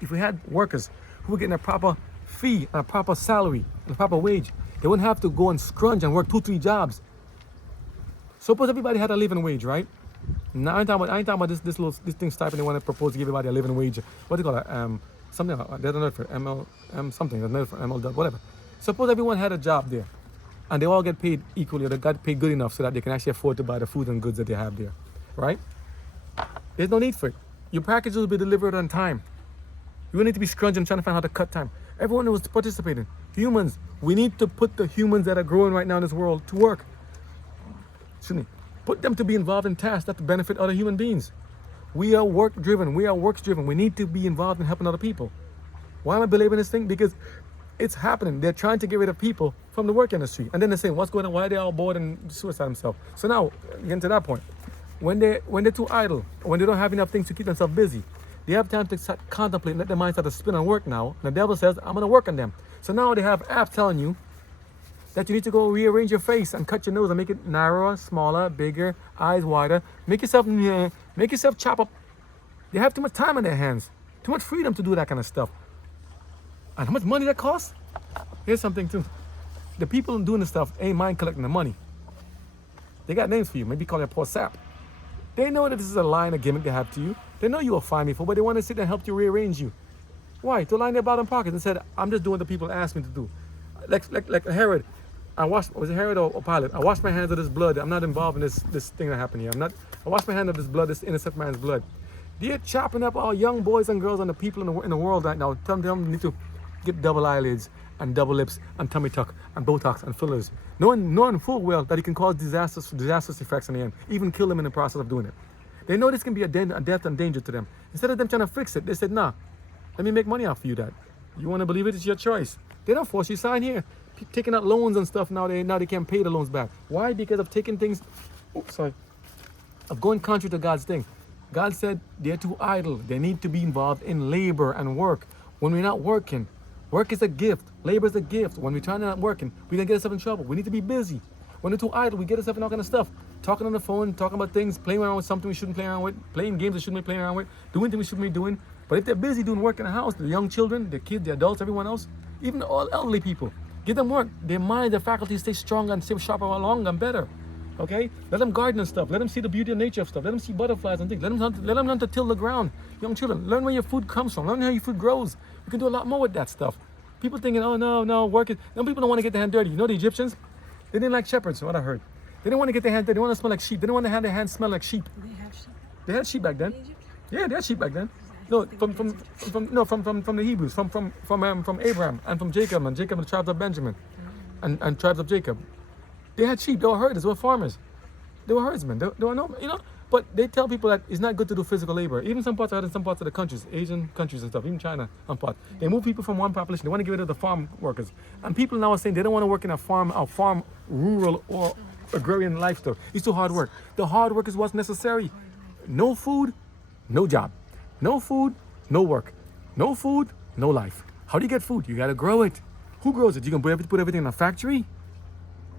If we had workers who were getting a proper fee and a proper salary, and a proper wage, they wouldn't have to go and scrunch and work 2-3 jobs. Suppose everybody had a living wage, right? Now I ain't talking about this thing stipend they want to propose to give everybody a living wage. What do you call it? Something they don't know for ML something. They don't know for ML whatever. Suppose everyone had a job there, and they all get paid equally, or they got paid good enough so that they can actually afford to buy the food and goods that they have there, right? There's no need for it. Your packages will be delivered on time. You will need to be scrunching, trying to find how to cut time. Everyone was participating. Humans, we need to put the humans that are growing right now in this world to work. Put them to be involved in tasks that benefit other human beings. We are work-driven. We are works-driven. We need to be involved in helping other people. Why am I believing this thing? Because it's happening. They're trying to get rid of people from the work industry. And then they're saying, what's going on? Why are they all bored and suicide themselves? So now, getting to that point, when they're too idle, when they don't have enough things to keep themselves busy, they have time to start contemplate, let their mind start to spin on work now. And the devil says, I'm going to work on them. So now they have apps telling you that you need to go rearrange your face and cut your nose and make it narrower, smaller, bigger, eyes wider. Make yourself chop up. They have too much time on their hands, too much freedom to do that kind of stuff. And how much money that costs? Here's something too. The people doing this stuff ain't mind collecting the money. They got names for you. Maybe call it poor sap. They know that this is a lie and a gimmick they have to you. They know you will find me for, but they want to sit there and help you rearrange you. Why? To line their bottom pockets and said, I'm just doing what the people asked me to do. Like Herod. Was it Herod or Pilate? I washed my hands of this blood. I'm not involved in this thing that happened here. I washed my hands of this blood, this innocent man's blood. They're chopping up all young boys and girls and the people in the world right now. Tell them they need to get double eyelids and double lips and tummy tuck and Botox and fillers. Knowing full well that it can cause disastrous effects in the end, even kill them in the process of doing it. They know this can be a death and danger to them. Instead of them trying to fix it, they said, nah, let me make money off of you that. You want to believe it? It's your choice. They don't force you to sign here. Taking out loans and stuff now they can't pay the loans back. Why? Because of taking things, of going contrary to God's thing. God said they're too idle. They need to be involved in labor and work. When we're not working, work is a gift. Labor is a gift. When we're trying to not working, we're gonna get ourselves in trouble. We need to be busy. When we're too idle, we get ourselves in all kind of stuff. Talking on the phone, talking about things, playing around with something we shouldn't play around with, playing games we shouldn't be playing around with, doing things we shouldn't be doing. But if they're busy doing work in the house, the young children, the kids, the adults, everyone else, even all elderly people, give them work. Their mind, their faculties stay stronger and stay sharper all along and better. Okay? Let them garden and stuff. Let them see the beauty of nature of stuff. Let them see butterflies and things. Let them learn to till the ground. Young children, learn where your food comes from. Learn how your food grows. You can do a lot more with that stuff. People thinking, oh no, work it. No, people don't want to get their hand dirty. You know the Egyptians? They didn't like shepherds, what I heard. They didn't want to get their hands dirty. They didn't want to smell like sheep. They didn't want to have their hands smell like sheep. They have sheep They had sheep back then. in Egypt? Yeah, they had sheep back then. No, from the Hebrews, from Abraham and from Jacob and the tribes of Benjamin and tribes of Jacob. They had sheep. They were herders. They were farmers. They were herdsmen. They were no, you know. But they tell people that it's not good to do physical labor. Even some parts of the countries, Asian countries and stuff, even China, some parts. They move people from one population. They want to get rid of the farm workers. And people now are saying they don't want to work in a farm, rural or agrarian lifestyle. It's too hard work. The hard work is what's necessary. No food, no job. No food, no work. No food, no life. How do you get food? You got to grow it. Who grows it? You can put everything in a factory?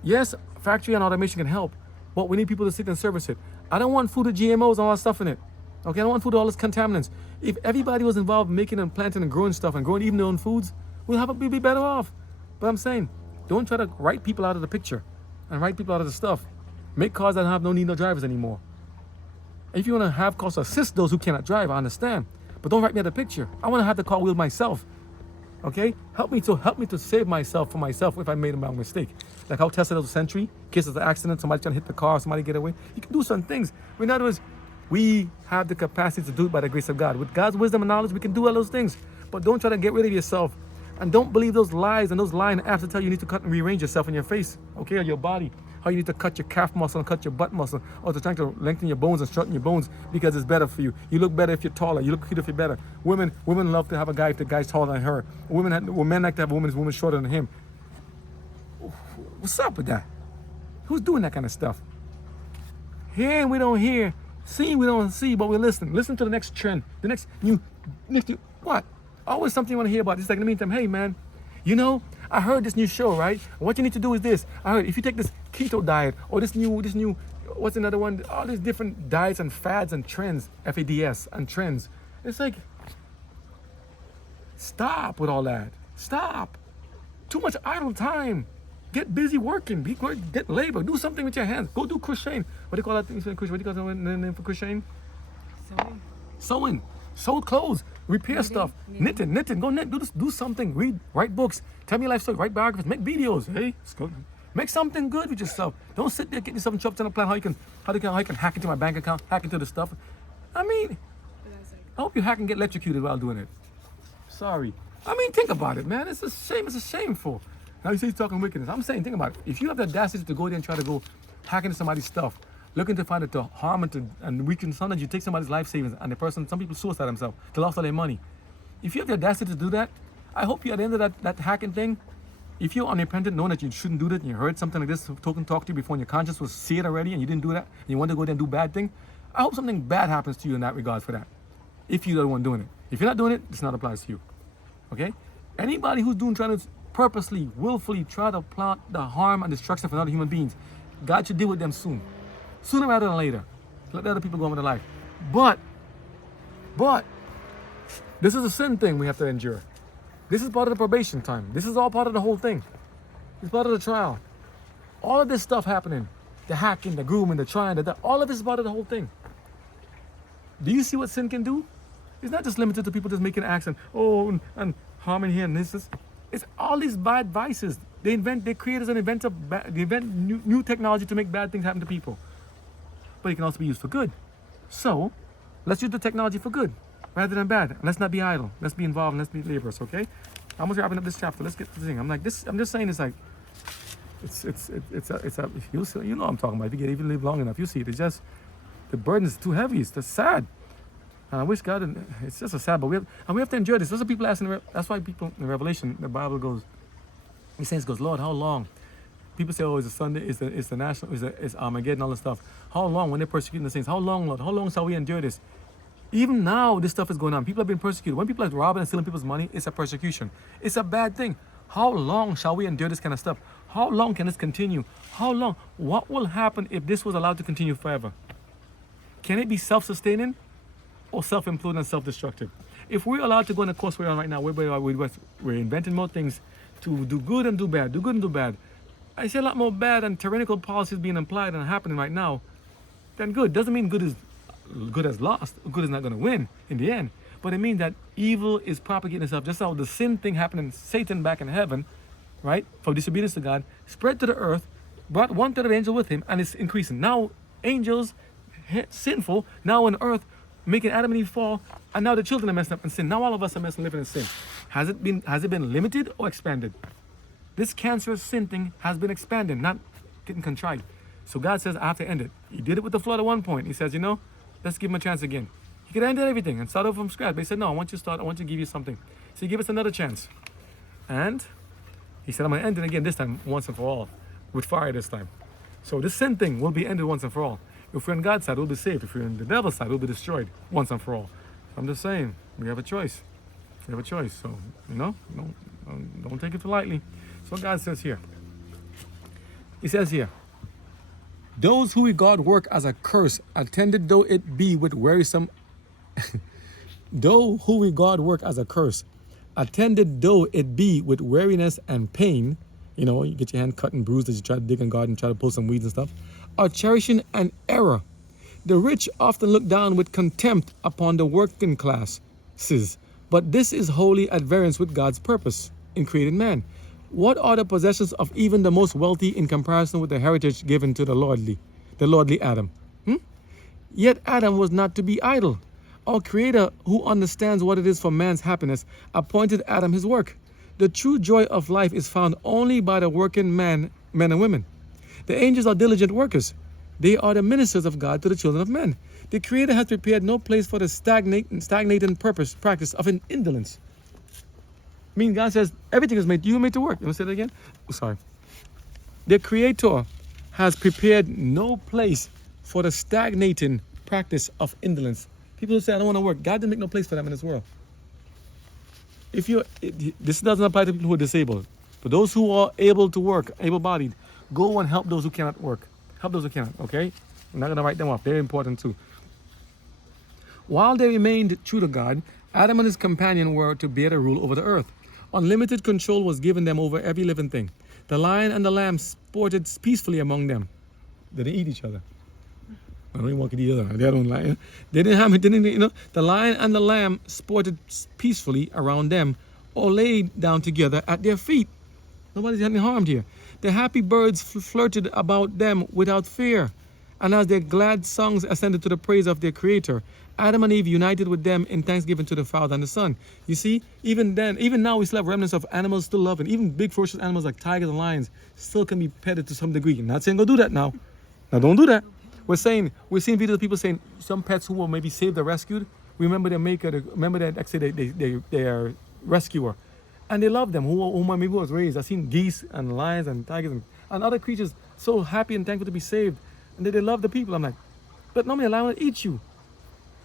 Yes, factory and automation can help. But we need people to sit and service it. I don't want food with GMOs and all that stuff in it. Okay, I don't want food with all this contaminants. If everybody was involved in making and planting and growing stuff and growing even their own foods, we'll be better off. But I'm saying, don't try to write people out of the picture and write people out of the stuff. Make cars that have no drivers anymore. If you want to have cars to assist those who cannot drive, I understand. But don't write me out of the picture. I want to have the car wheel myself. Okay? Help me to save myself from myself if I made a wrong mistake. Like how Tesla does a Sentry, in case there's an accident, somebody trying to hit the car, somebody get away. You can do certain things. In other words, we have the capacity to do it by the grace of God. With God's wisdom and knowledge, we can do all those things. But don't try to get rid of yourself. And don't believe those lies and those lying apps that tell you need to cut and rearrange yourself in your face, okay, or your body. How you need to cut your calf muscle and cut your butt muscle, or to trying to lengthen your bones and shorten your bones because it's better for you. You look better if you're taller. You look cute if you're better. Women love to have a guy if the guy's taller than her. Men like to have a woman shorter than him. What's up with that? Who's doing that kind of stuff? Hearing we don't hear, seeing we don't see, but we listen. Listen to the next trend, the next new what? Always something you want to hear about. Just like in the meantime, hey man, you know, I heard this new show, right? What you need to do is this. I heard if you take this keto diet or this new, what's another one? All these different diets and fads and trends, FADS and trends. It's like, stop with all that. Stop. Too much idle time. Get busy working. Get labor. Do something with your hands. Go do crocheting. What do you call that thing? What do you call the name for crocheting? Sewing. Sew clothes. Repair stuff. Knitting. Go knit. Do something. Read. Write books. Tell me your life story. Write biographies. Make videos. Hey, make something good with yourself. Don't sit there getting yourself in trouble trying to plan how you can hack into my bank account, hack into the stuff. I mean, I hope you hack and get electrocuted while doing it. Sorry. I mean, think about it, man. It's a shame. It's shameful. Now you say he's talking wickedness. I'm saying, think about it. If you have the audacity to go there and try to go hack into somebody's stuff, looking to find it to harm and weaken, sometimes you take somebody's life savings and some people suicide themselves to lost all their money. If you have the audacity to do that, I hope you at the end of that hacking thing, if you're unrepentant, knowing that you shouldn't do that, and you heard something like this, talk to you before, and your conscience was see it already, and you didn't do that, and you want to go there and do bad thing, I hope something bad happens to you in that regard for that. If you're the one doing it. If you're not doing it, this not applies to you. Okay? Anybody who's trying to purposely, willfully try to plot the harm and destruction for other human beings, God should deal with them soon. Sooner rather than later. Let the other people go on with their life. But, this is a sin thing we have to endure. This is part of the probation time. This is all part of the whole thing. It's part of the trial. All of this stuff happening, the hacking, the grooming, the trying, all of this is part of the whole thing. Do you see what sin can do? It's not just limited to people just making acts and harming here and this. It's all these bad vices. They create an invent new technology to make bad things happen to people. But it can also be used for good. So, let's use the technology for good rather than bad. And let's not be idle. Let's be involved and let's be laborers, okay? I'm almost wrapping up this chapter. Let's get to the thing. I'm just saying it's like, you know what I'm talking about. If you even live long enough, you see it. It's just, the burden is too heavy. It's just sad. And I wish God, it's just a sad, but we have to endure this. Those are people asking, that's why people in Revelation, the Bible goes, the saints goes, Lord, how long? People say, oh, it's a Sunday, it's the national, it's Armageddon, all this stuff. How long when they're persecuting the saints? How long, Lord? How long shall we endure this? Even now, this stuff is going on. People have been persecuted. When people are robbing and stealing people's money, it's a persecution. It's a bad thing. How long shall we endure this kind of stuff? How long can this continue? How long? What will happen if this was allowed to continue forever? Can it be self-sustaining or self-imploding and self-destructive? If we're allowed to go on the course we're on right now, we're inventing more things to do good and do bad, do good and do bad. I see a lot more bad and tyrannical policies being applied and happening right now than good. Doesn't mean good has lost. Good is not going to win in the end. But it means that evil is propagating itself. Just how the sin thing happened in Satan back in heaven, right? For disobedience to God, spread to the earth, brought 1/3 of angels with him, and it's increasing. Now angels, sinful, now on earth, making Adam and Eve fall, and now the children are messing up in sin. Now all of us are messing living in sin. Has it been limited or expanded? This cancerous sin thing has been expanding, not getting contrite. So God says, I have to end it. He did it with the flood at one point. He says, let's give him a chance again. He could have ended everything and start over from scratch. But he said, no, I want to give you something. So he gave us another chance. And he said, I'm going to end it again this time, once and for all, with fire this time. So this sin thing will be ended once and for all. If we're on God's side, we'll be saved. If we're on the devil's side, we'll be destroyed once and for all. I'm just saying, we have a choice. We have a choice. So, don't take it too lightly. So God says here. He says here, those who regard work as a curse, attended though it be with wearisome though who regard work as a curse, attended though it be with weariness and pain, you get your hand cut and bruised as you try to dig in garden and try to pull some weeds and stuff, are cherishing an error. The rich often look down with contempt upon the working classes, but this is wholly at variance with God's purpose in creating man. What are the possessions of even the most wealthy in comparison with the heritage given to the lordly Adam? Yet Adam was not to be idle. Our Creator, who understands what it is for man's happiness, appointed Adam his work. The true joy of life is found only by the working men and women. The angels are diligent workers. They are the ministers of God to the children of men. The Creator has prepared no place for the stagnating practice of an indolence. I mean, God says everything is made. You were made to work. You want to say that again? Oh, sorry. The Creator has prepared no place for the stagnating practice of indolence. People who say, I don't want to work. God didn't make no place for them in this world. This doesn't apply to people who are disabled. But those who are able to work, able-bodied, go and help those who cannot work. Help those who cannot, okay? I'm not going to write them off. They're important too. While they remained true to God, Adam and his companion were to bear the rule over the earth. Unlimited control was given them over every living thing. The lion and the lamb sported peacefully among them. They didn't eat each other. I don't even want to eat either. They don't lie. They didn't have it. The lion and the lamb sported peacefully around them, or laid down together at their feet. Nobody's getting harmed here. The happy birds flirted about them without fear. And as their glad songs ascended to the praise of their Creator, Adam and Eve united with them in thanksgiving to the Father and the Son. You see, even now we still have remnants of animals still loving. Even big ferocious animals like tigers and lions still can be petted to some degree. I'm not saying go do that now. Now don't do that. We're seeing videos of people saying some pets who were maybe saved or rescued. Remember their maker. Remember that actually they are rescuer, and they love them. Who maybe was raised. I've seen geese and lions and tigers and other creatures so happy and thankful to be saved, and they love the people. I'm like, but normally a lion will eat you.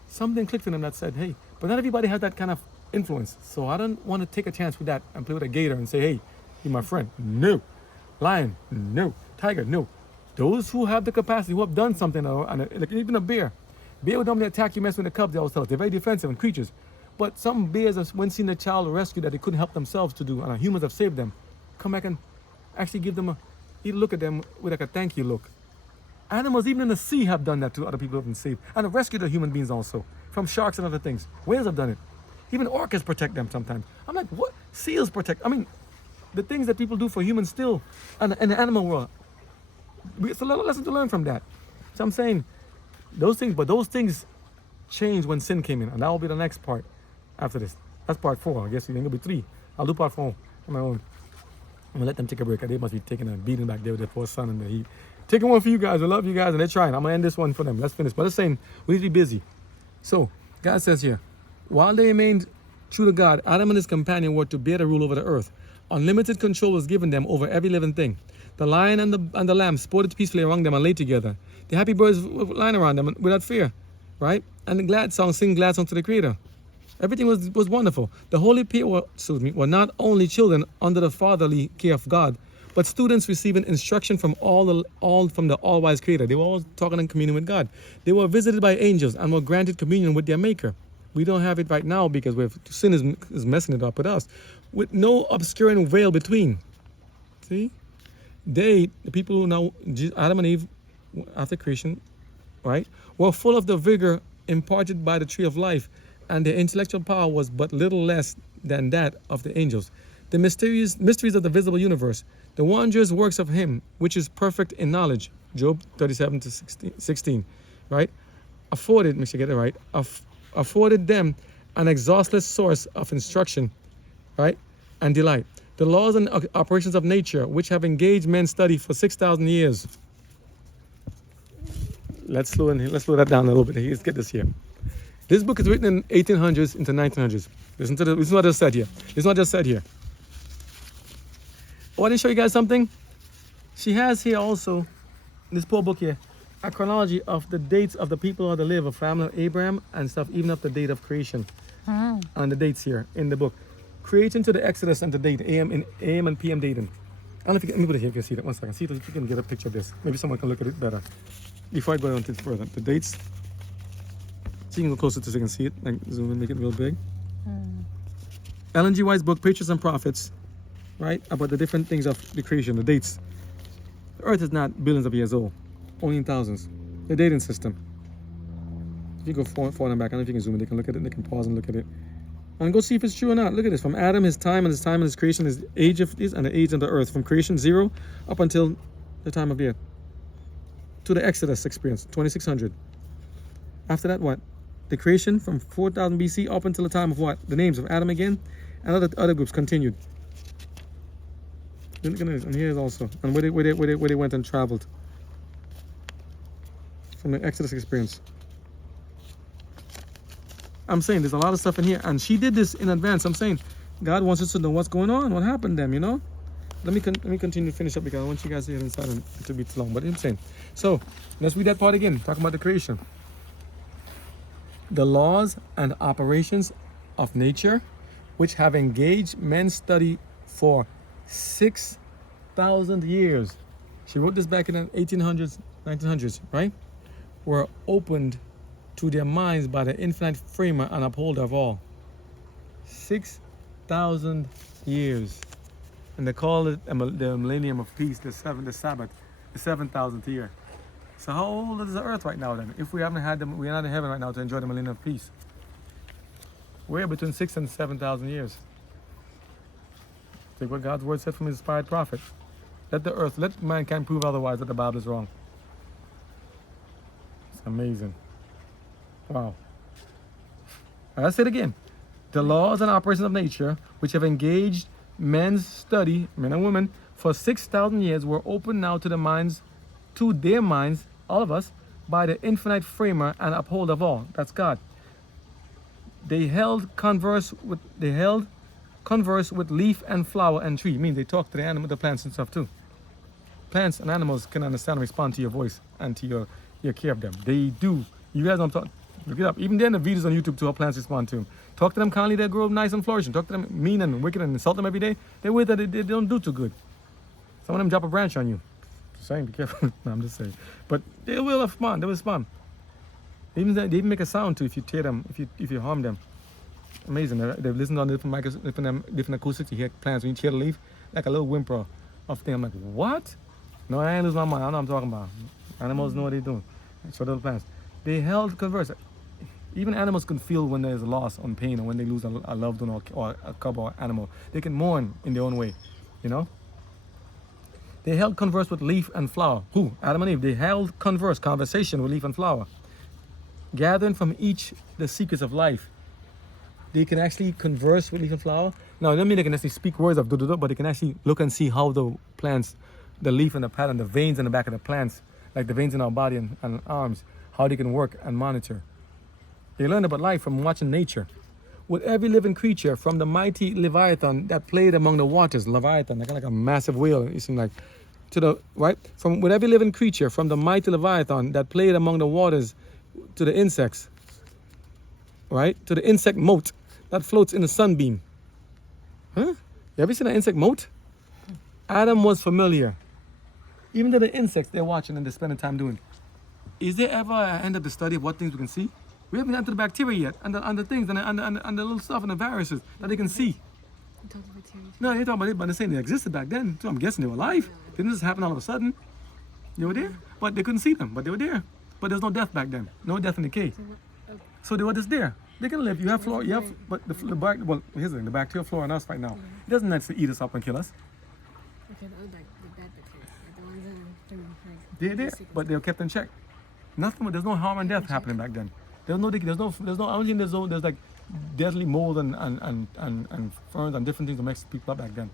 Something clicked in them that said, hey, but not everybody has that kind of influence. So I don't want to take a chance with that and play with a gator and say, hey, you're my friend. No. Lion, no. Tiger, no. Those who have the capacity, who have done something, like even a bear would normally attack you, mess with the cubs, they always tell us. They're very defensive and creatures. But some bears, when seeing a child rescued that they couldn't help themselves to do, and humans have saved them, come back and actually give them look at them with like a thank you look. Animals, even in the sea, have done that to other people who have been saved. And have rescued the human beings also, from sharks and other things. Whales have done it. Even orcas protect them sometimes. I'm like, what? Seals protect. I mean, the things that people do for humans still, in the animal world, it's a little lesson to learn from that. So I'm saying, those things changed when sin came in. And that will be the next part after this. That's part 4. I guess it's going to be 3. I'll do part 4 on my own. I'm going to let them take a break. They must be taking a beating back there with their poor son in the heat. Taking one for you guys. I love you guys, and they're trying. I'm going to end this one for them. Let's finish. But it's saying we need to be busy. So, God says here, while they remained true to God, Adam and his companion were to bear the rule over the earth. Unlimited control was given them over every living thing. The lion and the lamb sported peacefully among them and lay together. The happy birds were lying around them without fear, right? And the glad songs sing glad songs to the Creator. Everything was wonderful. The holy people were not only children under the fatherly care of God, but students receiving instruction from from the all-wise Creator. They were all talking and communing with God. They were visited by angels and were granted communion with their Maker. We don't have it right now because sin is messing it up with us, with no obscuring veil between. See, the people who now Adam and Eve after creation, right, were full of the vigor imparted by the tree of life, and their intellectual power was but little less than that of the angels. The mysteries of the visible universe, the wondrous works of Him which is perfect in knowledge, Job 37-16, right, afforded, make sure I get it right, afforded them an exhaustless source of instruction, right, and delight. The laws and operations of nature, which have engaged men's study for 6,000 years. Let's slow that down a little bit. Let's get this here. This book is written in 1800s into 1900s. Listen to what I just said here. It's not just said here. I want to show you guys something. She has here also, in this poor book here, a chronology of the dates of the people that live, a family of Abraham and stuff, even up to the date of creation. And the dates here in the book. Creation to the Exodus and the date, AM and PM dating. I don't know if you can, let me put it here if you can see that. 1 second. See if you can get a picture of this. Maybe someone can look at it better. Before I go on further, the dates. So you can go closer so you can see it. Like zoom in, make it real big. Ellen G. White's book, Patriots and Prophets, right? About the different things of the creation, the dates. The earth is not billions of years old, only in thousands. The dating system. If you go forward and back, I don't know if you can zoom in, they can look at it, they can pause and look at it. And go see if it's true or not. Look at this. From Adam, his time and his creation, his age of this and the age of the earth. From creation 0 up until the time of the earth. To the Exodus experience, 2600. After that, what? The creation from 4000 BC up until the time of what? The names of Adam again. And other groups continued. And here's also. And where they went and traveled. From the Exodus experience. I'm saying there's a lot of stuff in here, and she did this in advance. I'm saying God wants us to know what's going on, what happened to them, you know. Let me continue to finish up because I want you guys to hear inside and it to be too long. But I'm saying, so let's read that part again. Talking about the creation, the laws and operations of nature, which have engaged men's study for 6,000 years. She wrote this back in the 1800s, 1900s, right? Were opened to their minds by the infinite framer and upholder of all. 6,000 years. And they call it the millennium of peace, the Sabbath, the 7,000th year. So how old is the earth right now then? If we haven't had them, we're not in heaven right now to enjoy the millennium of peace. We're between 6,000 and 7,000 years. Take what God's word said from his inspired prophet. Let mankind prove otherwise that the Bible is wrong. It's amazing. Wow. I'll say it again. The laws and operations of nature, which have engaged men's study, men and women, for 6,000 years, were opened now to their minds, all of us, by the infinite framer and upholder of all. That's God. They held converse with leaf and flower and tree. Means they talk to the animal, the plants and stuff too. Plants and animals can understand and respond to your voice and to your care of them. They do. You guys don't talk. Look it up. Even then, the videos on YouTube to how plants respond to them. Talk to them kindly, they grow nice and flourishing. Talk to them mean and wicked and insult them every day. They wait that they don't do too good. Some of them drop a branch on you. Just saying, be careful. No, I'm just saying. But they will respond. They will respond. They even make a sound too if you tear them, if you harm them. Amazing. They've listened on different acoustics. You hear plants when you tear the leaf, like a little whimper of thing. I'm like, what? No, I ain't lose my mind. I know what I'm talking about. Animals know what they're doing. So those plants. They held converse. Even animals can feel when there's a loss or pain, or when they lose a loved one or a cub or animal. They can mourn in their own way, you know. They held converse with leaf and flower. Who? Adam and Eve. They held conversation with leaf and flower, gathering from each the secrets of life. They can actually converse with leaf and flower. Now, it doesn't mean they can actually speak words of do, but they can actually look and see how the plants, the leaf and the pattern, the veins in the back of the plants, like the veins in our body and arms, how they can work and monitor. They learn about life from watching nature. With every living creature, from the mighty Leviathan that played among the waters, Leviathan, like a massive whale, it seemed like, with every living creature, from the mighty Leviathan that played among the waters, to the insects, right? To the insect mote that floats in the sunbeam. Huh? You ever seen an insect mote? Adam was familiar. Even to the insects they're watching and they're spending time doing. Is there ever an end of the study of what things we can see? We haven't gotten to the bacteria yet, and the things, and the little stuff, and the viruses that they can see. You talked about bacteria. No, you're talking about it, but they're saying they existed back then. So I'm guessing they were alive. They didn't just happen all of a sudden. They were there, but they couldn't see them, but they were there. But there's no death back then. No death and decay. So what? Okay. So they were just there. They can live. You have flora. You have, but well, here's the thing. The bacterial flora in us right now. It doesn't necessarily eat us up and kill us. Okay, the other the bad bacteria, like the ones that are like. They're there, but they're kept in check. Nothing. There's no harm and death happening back then. There's no. I don't think there's like deadly mold and ferns and different things that makes people up back then.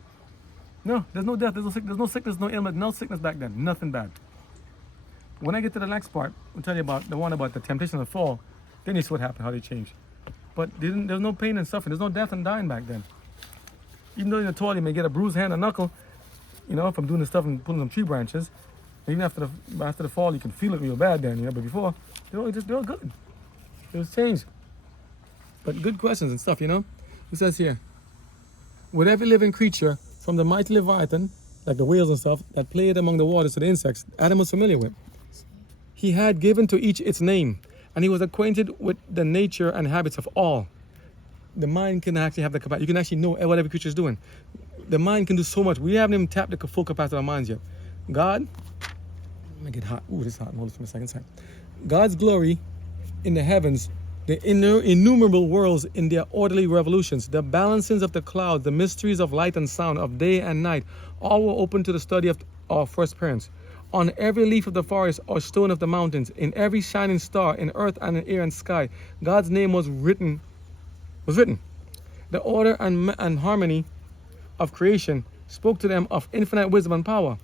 No, there's no death. There's no sickness, no ailment, no sickness back then. Nothing bad. When I get to the next part, I'll tell you about the one about the temptation of the fall. Then you see what happened, how they changed. But there's no pain and suffering. There's no death and dying back then. Even though in the toilet you may get a bruised hand or knuckle, from doing the stuff and pulling some tree branches. Even after the fall, you can feel it real bad then, But before, they were good. It was changed. But good questions and stuff, It says here, with every living creature, from the mighty Leviathan, like the whales and stuff, that played among the waters to the insects, Adam was familiar with. He had given to each its name, and he was acquainted with the nature and habits of all. The mind can actually have the capacity. You can actually know what every creature is doing. The mind can do so much. We haven't even tapped the full capacity of our minds yet. God, let me get hot. Ooh, this is hot. Hold it for a second. God's glory in the heavens, the innumerable worlds in their orderly revolutions, the balancings of the clouds, the mysteries of light and sound, of day and night, all were open to the study of our first parents. On every leaf of the forest or stone of the mountains, in every shining star, in earth and in air and sky, God's name was written. The order and harmony of creation spoke to them of infinite wisdom and power.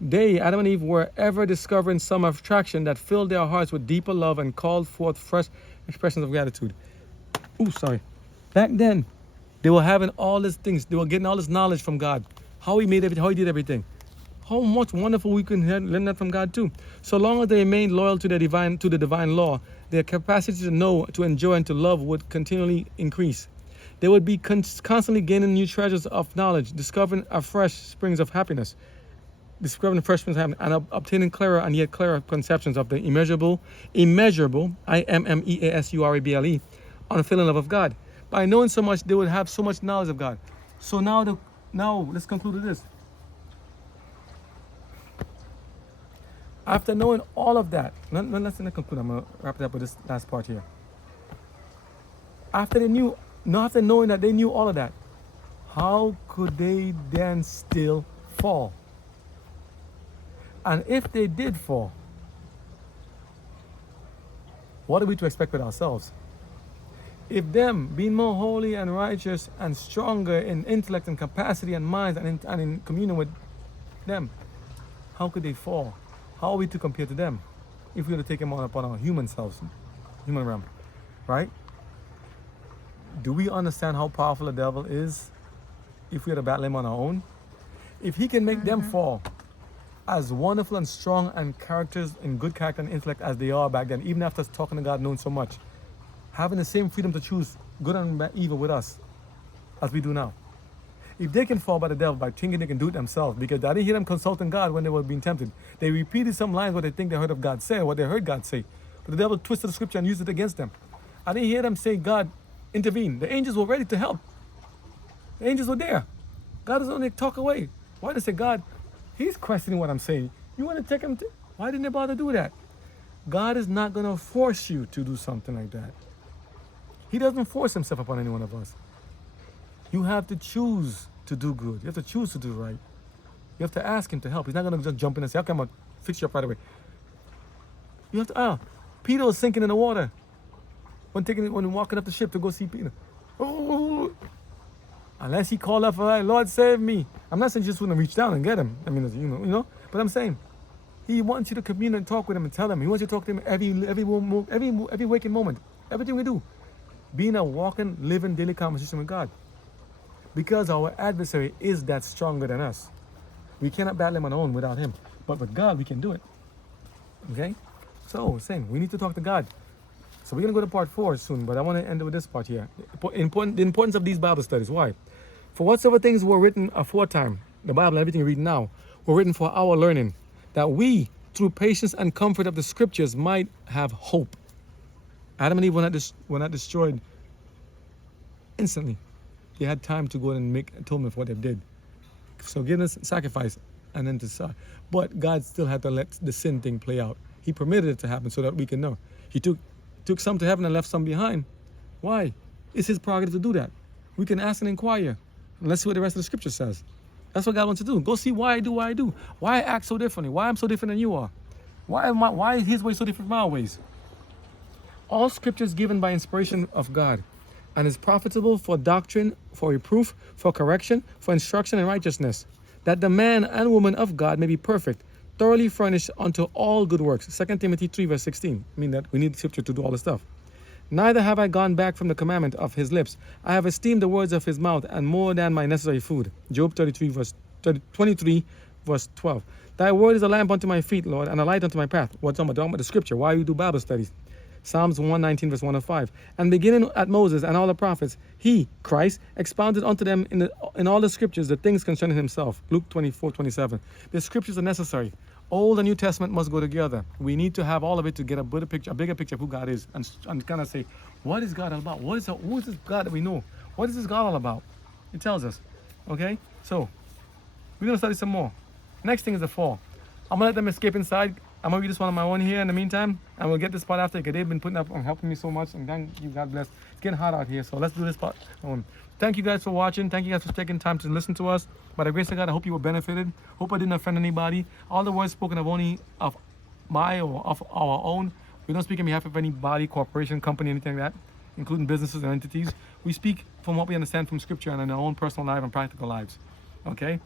They, Adam and Eve, were ever discovering some attraction that filled their hearts with deeper love and called forth fresh expressions of gratitude. Back then, they were having all these things. They were getting all this knowledge from God. How He made everything, how He did everything. How much wonderful we can learn that from God too. So long as they remained loyal to the divine law, their capacity to know, to enjoy, and to love would continually increase. They would be constantly gaining new treasures of knowledge, discovering fresh springs of happiness, and obtaining clearer and yet clearer conceptions of the immeasurable, IMMEASURABLE, unfailing love of God. By knowing so much, they would have so much knowledge of God. So now let's conclude with this. After knowing all of that, let's conclude. I'm going to wrap it up with this last part here. After knowing that they knew all of that, how could they then still fall? And if they did fall, what are we to expect with ourselves? If them, being more holy and righteous and stronger in intellect and capacity and minds and in communion with them, how could they fall? How are we to compare to them if we were to take them on upon our human selves, human realm, right? Do we understand how powerful the devil is if we were to battle him on our own? If he can make them fall as wonderful and strong and characters and good character and intellect as they are back then, even after talking to God, knowing so much, having the same freedom to choose good and evil with us as we do now. If they can fall by the devil by thinking they can do it themselves, because I didn't hear them consulting God when they were being tempted. They repeated some lines what they think they heard of God say, what they heard God say. But the devil twisted the scripture and used it against them. I didn't hear them say, God, intervene. The angels were ready to help. The angels were there. God doesn't only talk away. Why did they say, God, He's questioning what I'm saying. You want to take him? Why didn't they bother do that? God is not going to force you to do something like that. He doesn't force Himself upon any one of us. You have to choose to do good. You have to choose to do right. You have to ask Him to help. He's not going to just jump in and say, okay, I'm going to fix you up right away. You have to, Peter was sinking in the water when walking up the ship to go see Peter. Oh, unless he called up for, Lord, save me. I'm not saying you just want to reach down and get him. I mean, you know. But I'm saying, He wants you to commune and talk with Him and tell Him. He wants you to talk to Him every waking moment. Everything we do. Being a walking, living, daily conversation with God. Because our adversary is that stronger than us. We cannot battle him on our own without Him. But with God, we can do it. Okay? So, saying, we need to talk to God. So we're going to go to part 4 soon, but I want to end with this part here. The importance of these Bible studies. Why? For whatsoever things were written aforetime, the Bible and everything you read now, were written for our learning, that we, through patience and comfort of the Scriptures, might have hope. Adam and Eve were not destroyed instantly. They had time to go and make atonement for what they did. Forgiveness, sacrifice, and then to start. But God still had to let the sin thing play out. He permitted it to happen so that we can know. He took some to heaven and left some behind. Why? It's his prerogative to do that. We can ask and inquire. And let's see what the rest of the scripture says. That's what God wants to do. Go see why I do what I do. Why I act so differently. Why I'm so different than you are. Why is his way so different from our ways? All scripture is given by inspiration of God and is profitable for doctrine, for reproof, for correction, for instruction in righteousness, that the man and woman of God may be perfect, thoroughly furnished unto all good works. 2 Timothy 3 verse 16. I mean that we need scripture to do all this stuff. Neither have I gone back from the commandment of his lips. I have esteemed the words of his mouth and more than my necessary food. Job 23 verse 12. Thy word is a lamp unto my feet, Lord, and a light unto my path. What's on about the scripture? Why we do Bible studies? Psalms 119 verse 105. And beginning at Moses and all the prophets, he, Christ, expounded unto them in all the scriptures the things concerning himself. Luke 24:27. The scriptures are necessary. Old and New Testament must go together. We need to have all of it to get a bigger picture of who God is, and kind of say, what is God all about? Who is this God that we know? What is this God all about? It tells us. Okay? So, we're going to study some more. Next thing is the fall. I'm going to let them escape inside. I'm going to read this one on my own here in the meantime, and we'll get this part after, because they've been putting up and helping me so much, and thank you, God bless. It's getting hot out here, so let's do this part. Thank you guys for watching. Thank you guys for taking time to listen to us. By the grace of God, I hope you were benefited. Hope I didn't offend anybody. All the words spoken of only of my or of our own. We don't speak on behalf of any body, corporation, company, anything like that, including businesses and entities. We speak from what we understand from Scripture and in our own personal life and practical lives. Okay?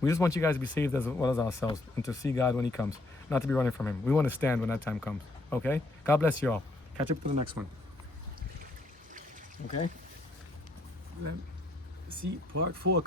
We just want you guys to be saved as well as ourselves and to see God when he comes, not to be running from him. We want to stand when that time comes. Okay? God bless you all. Catch up to the next one. Okay? See part 4.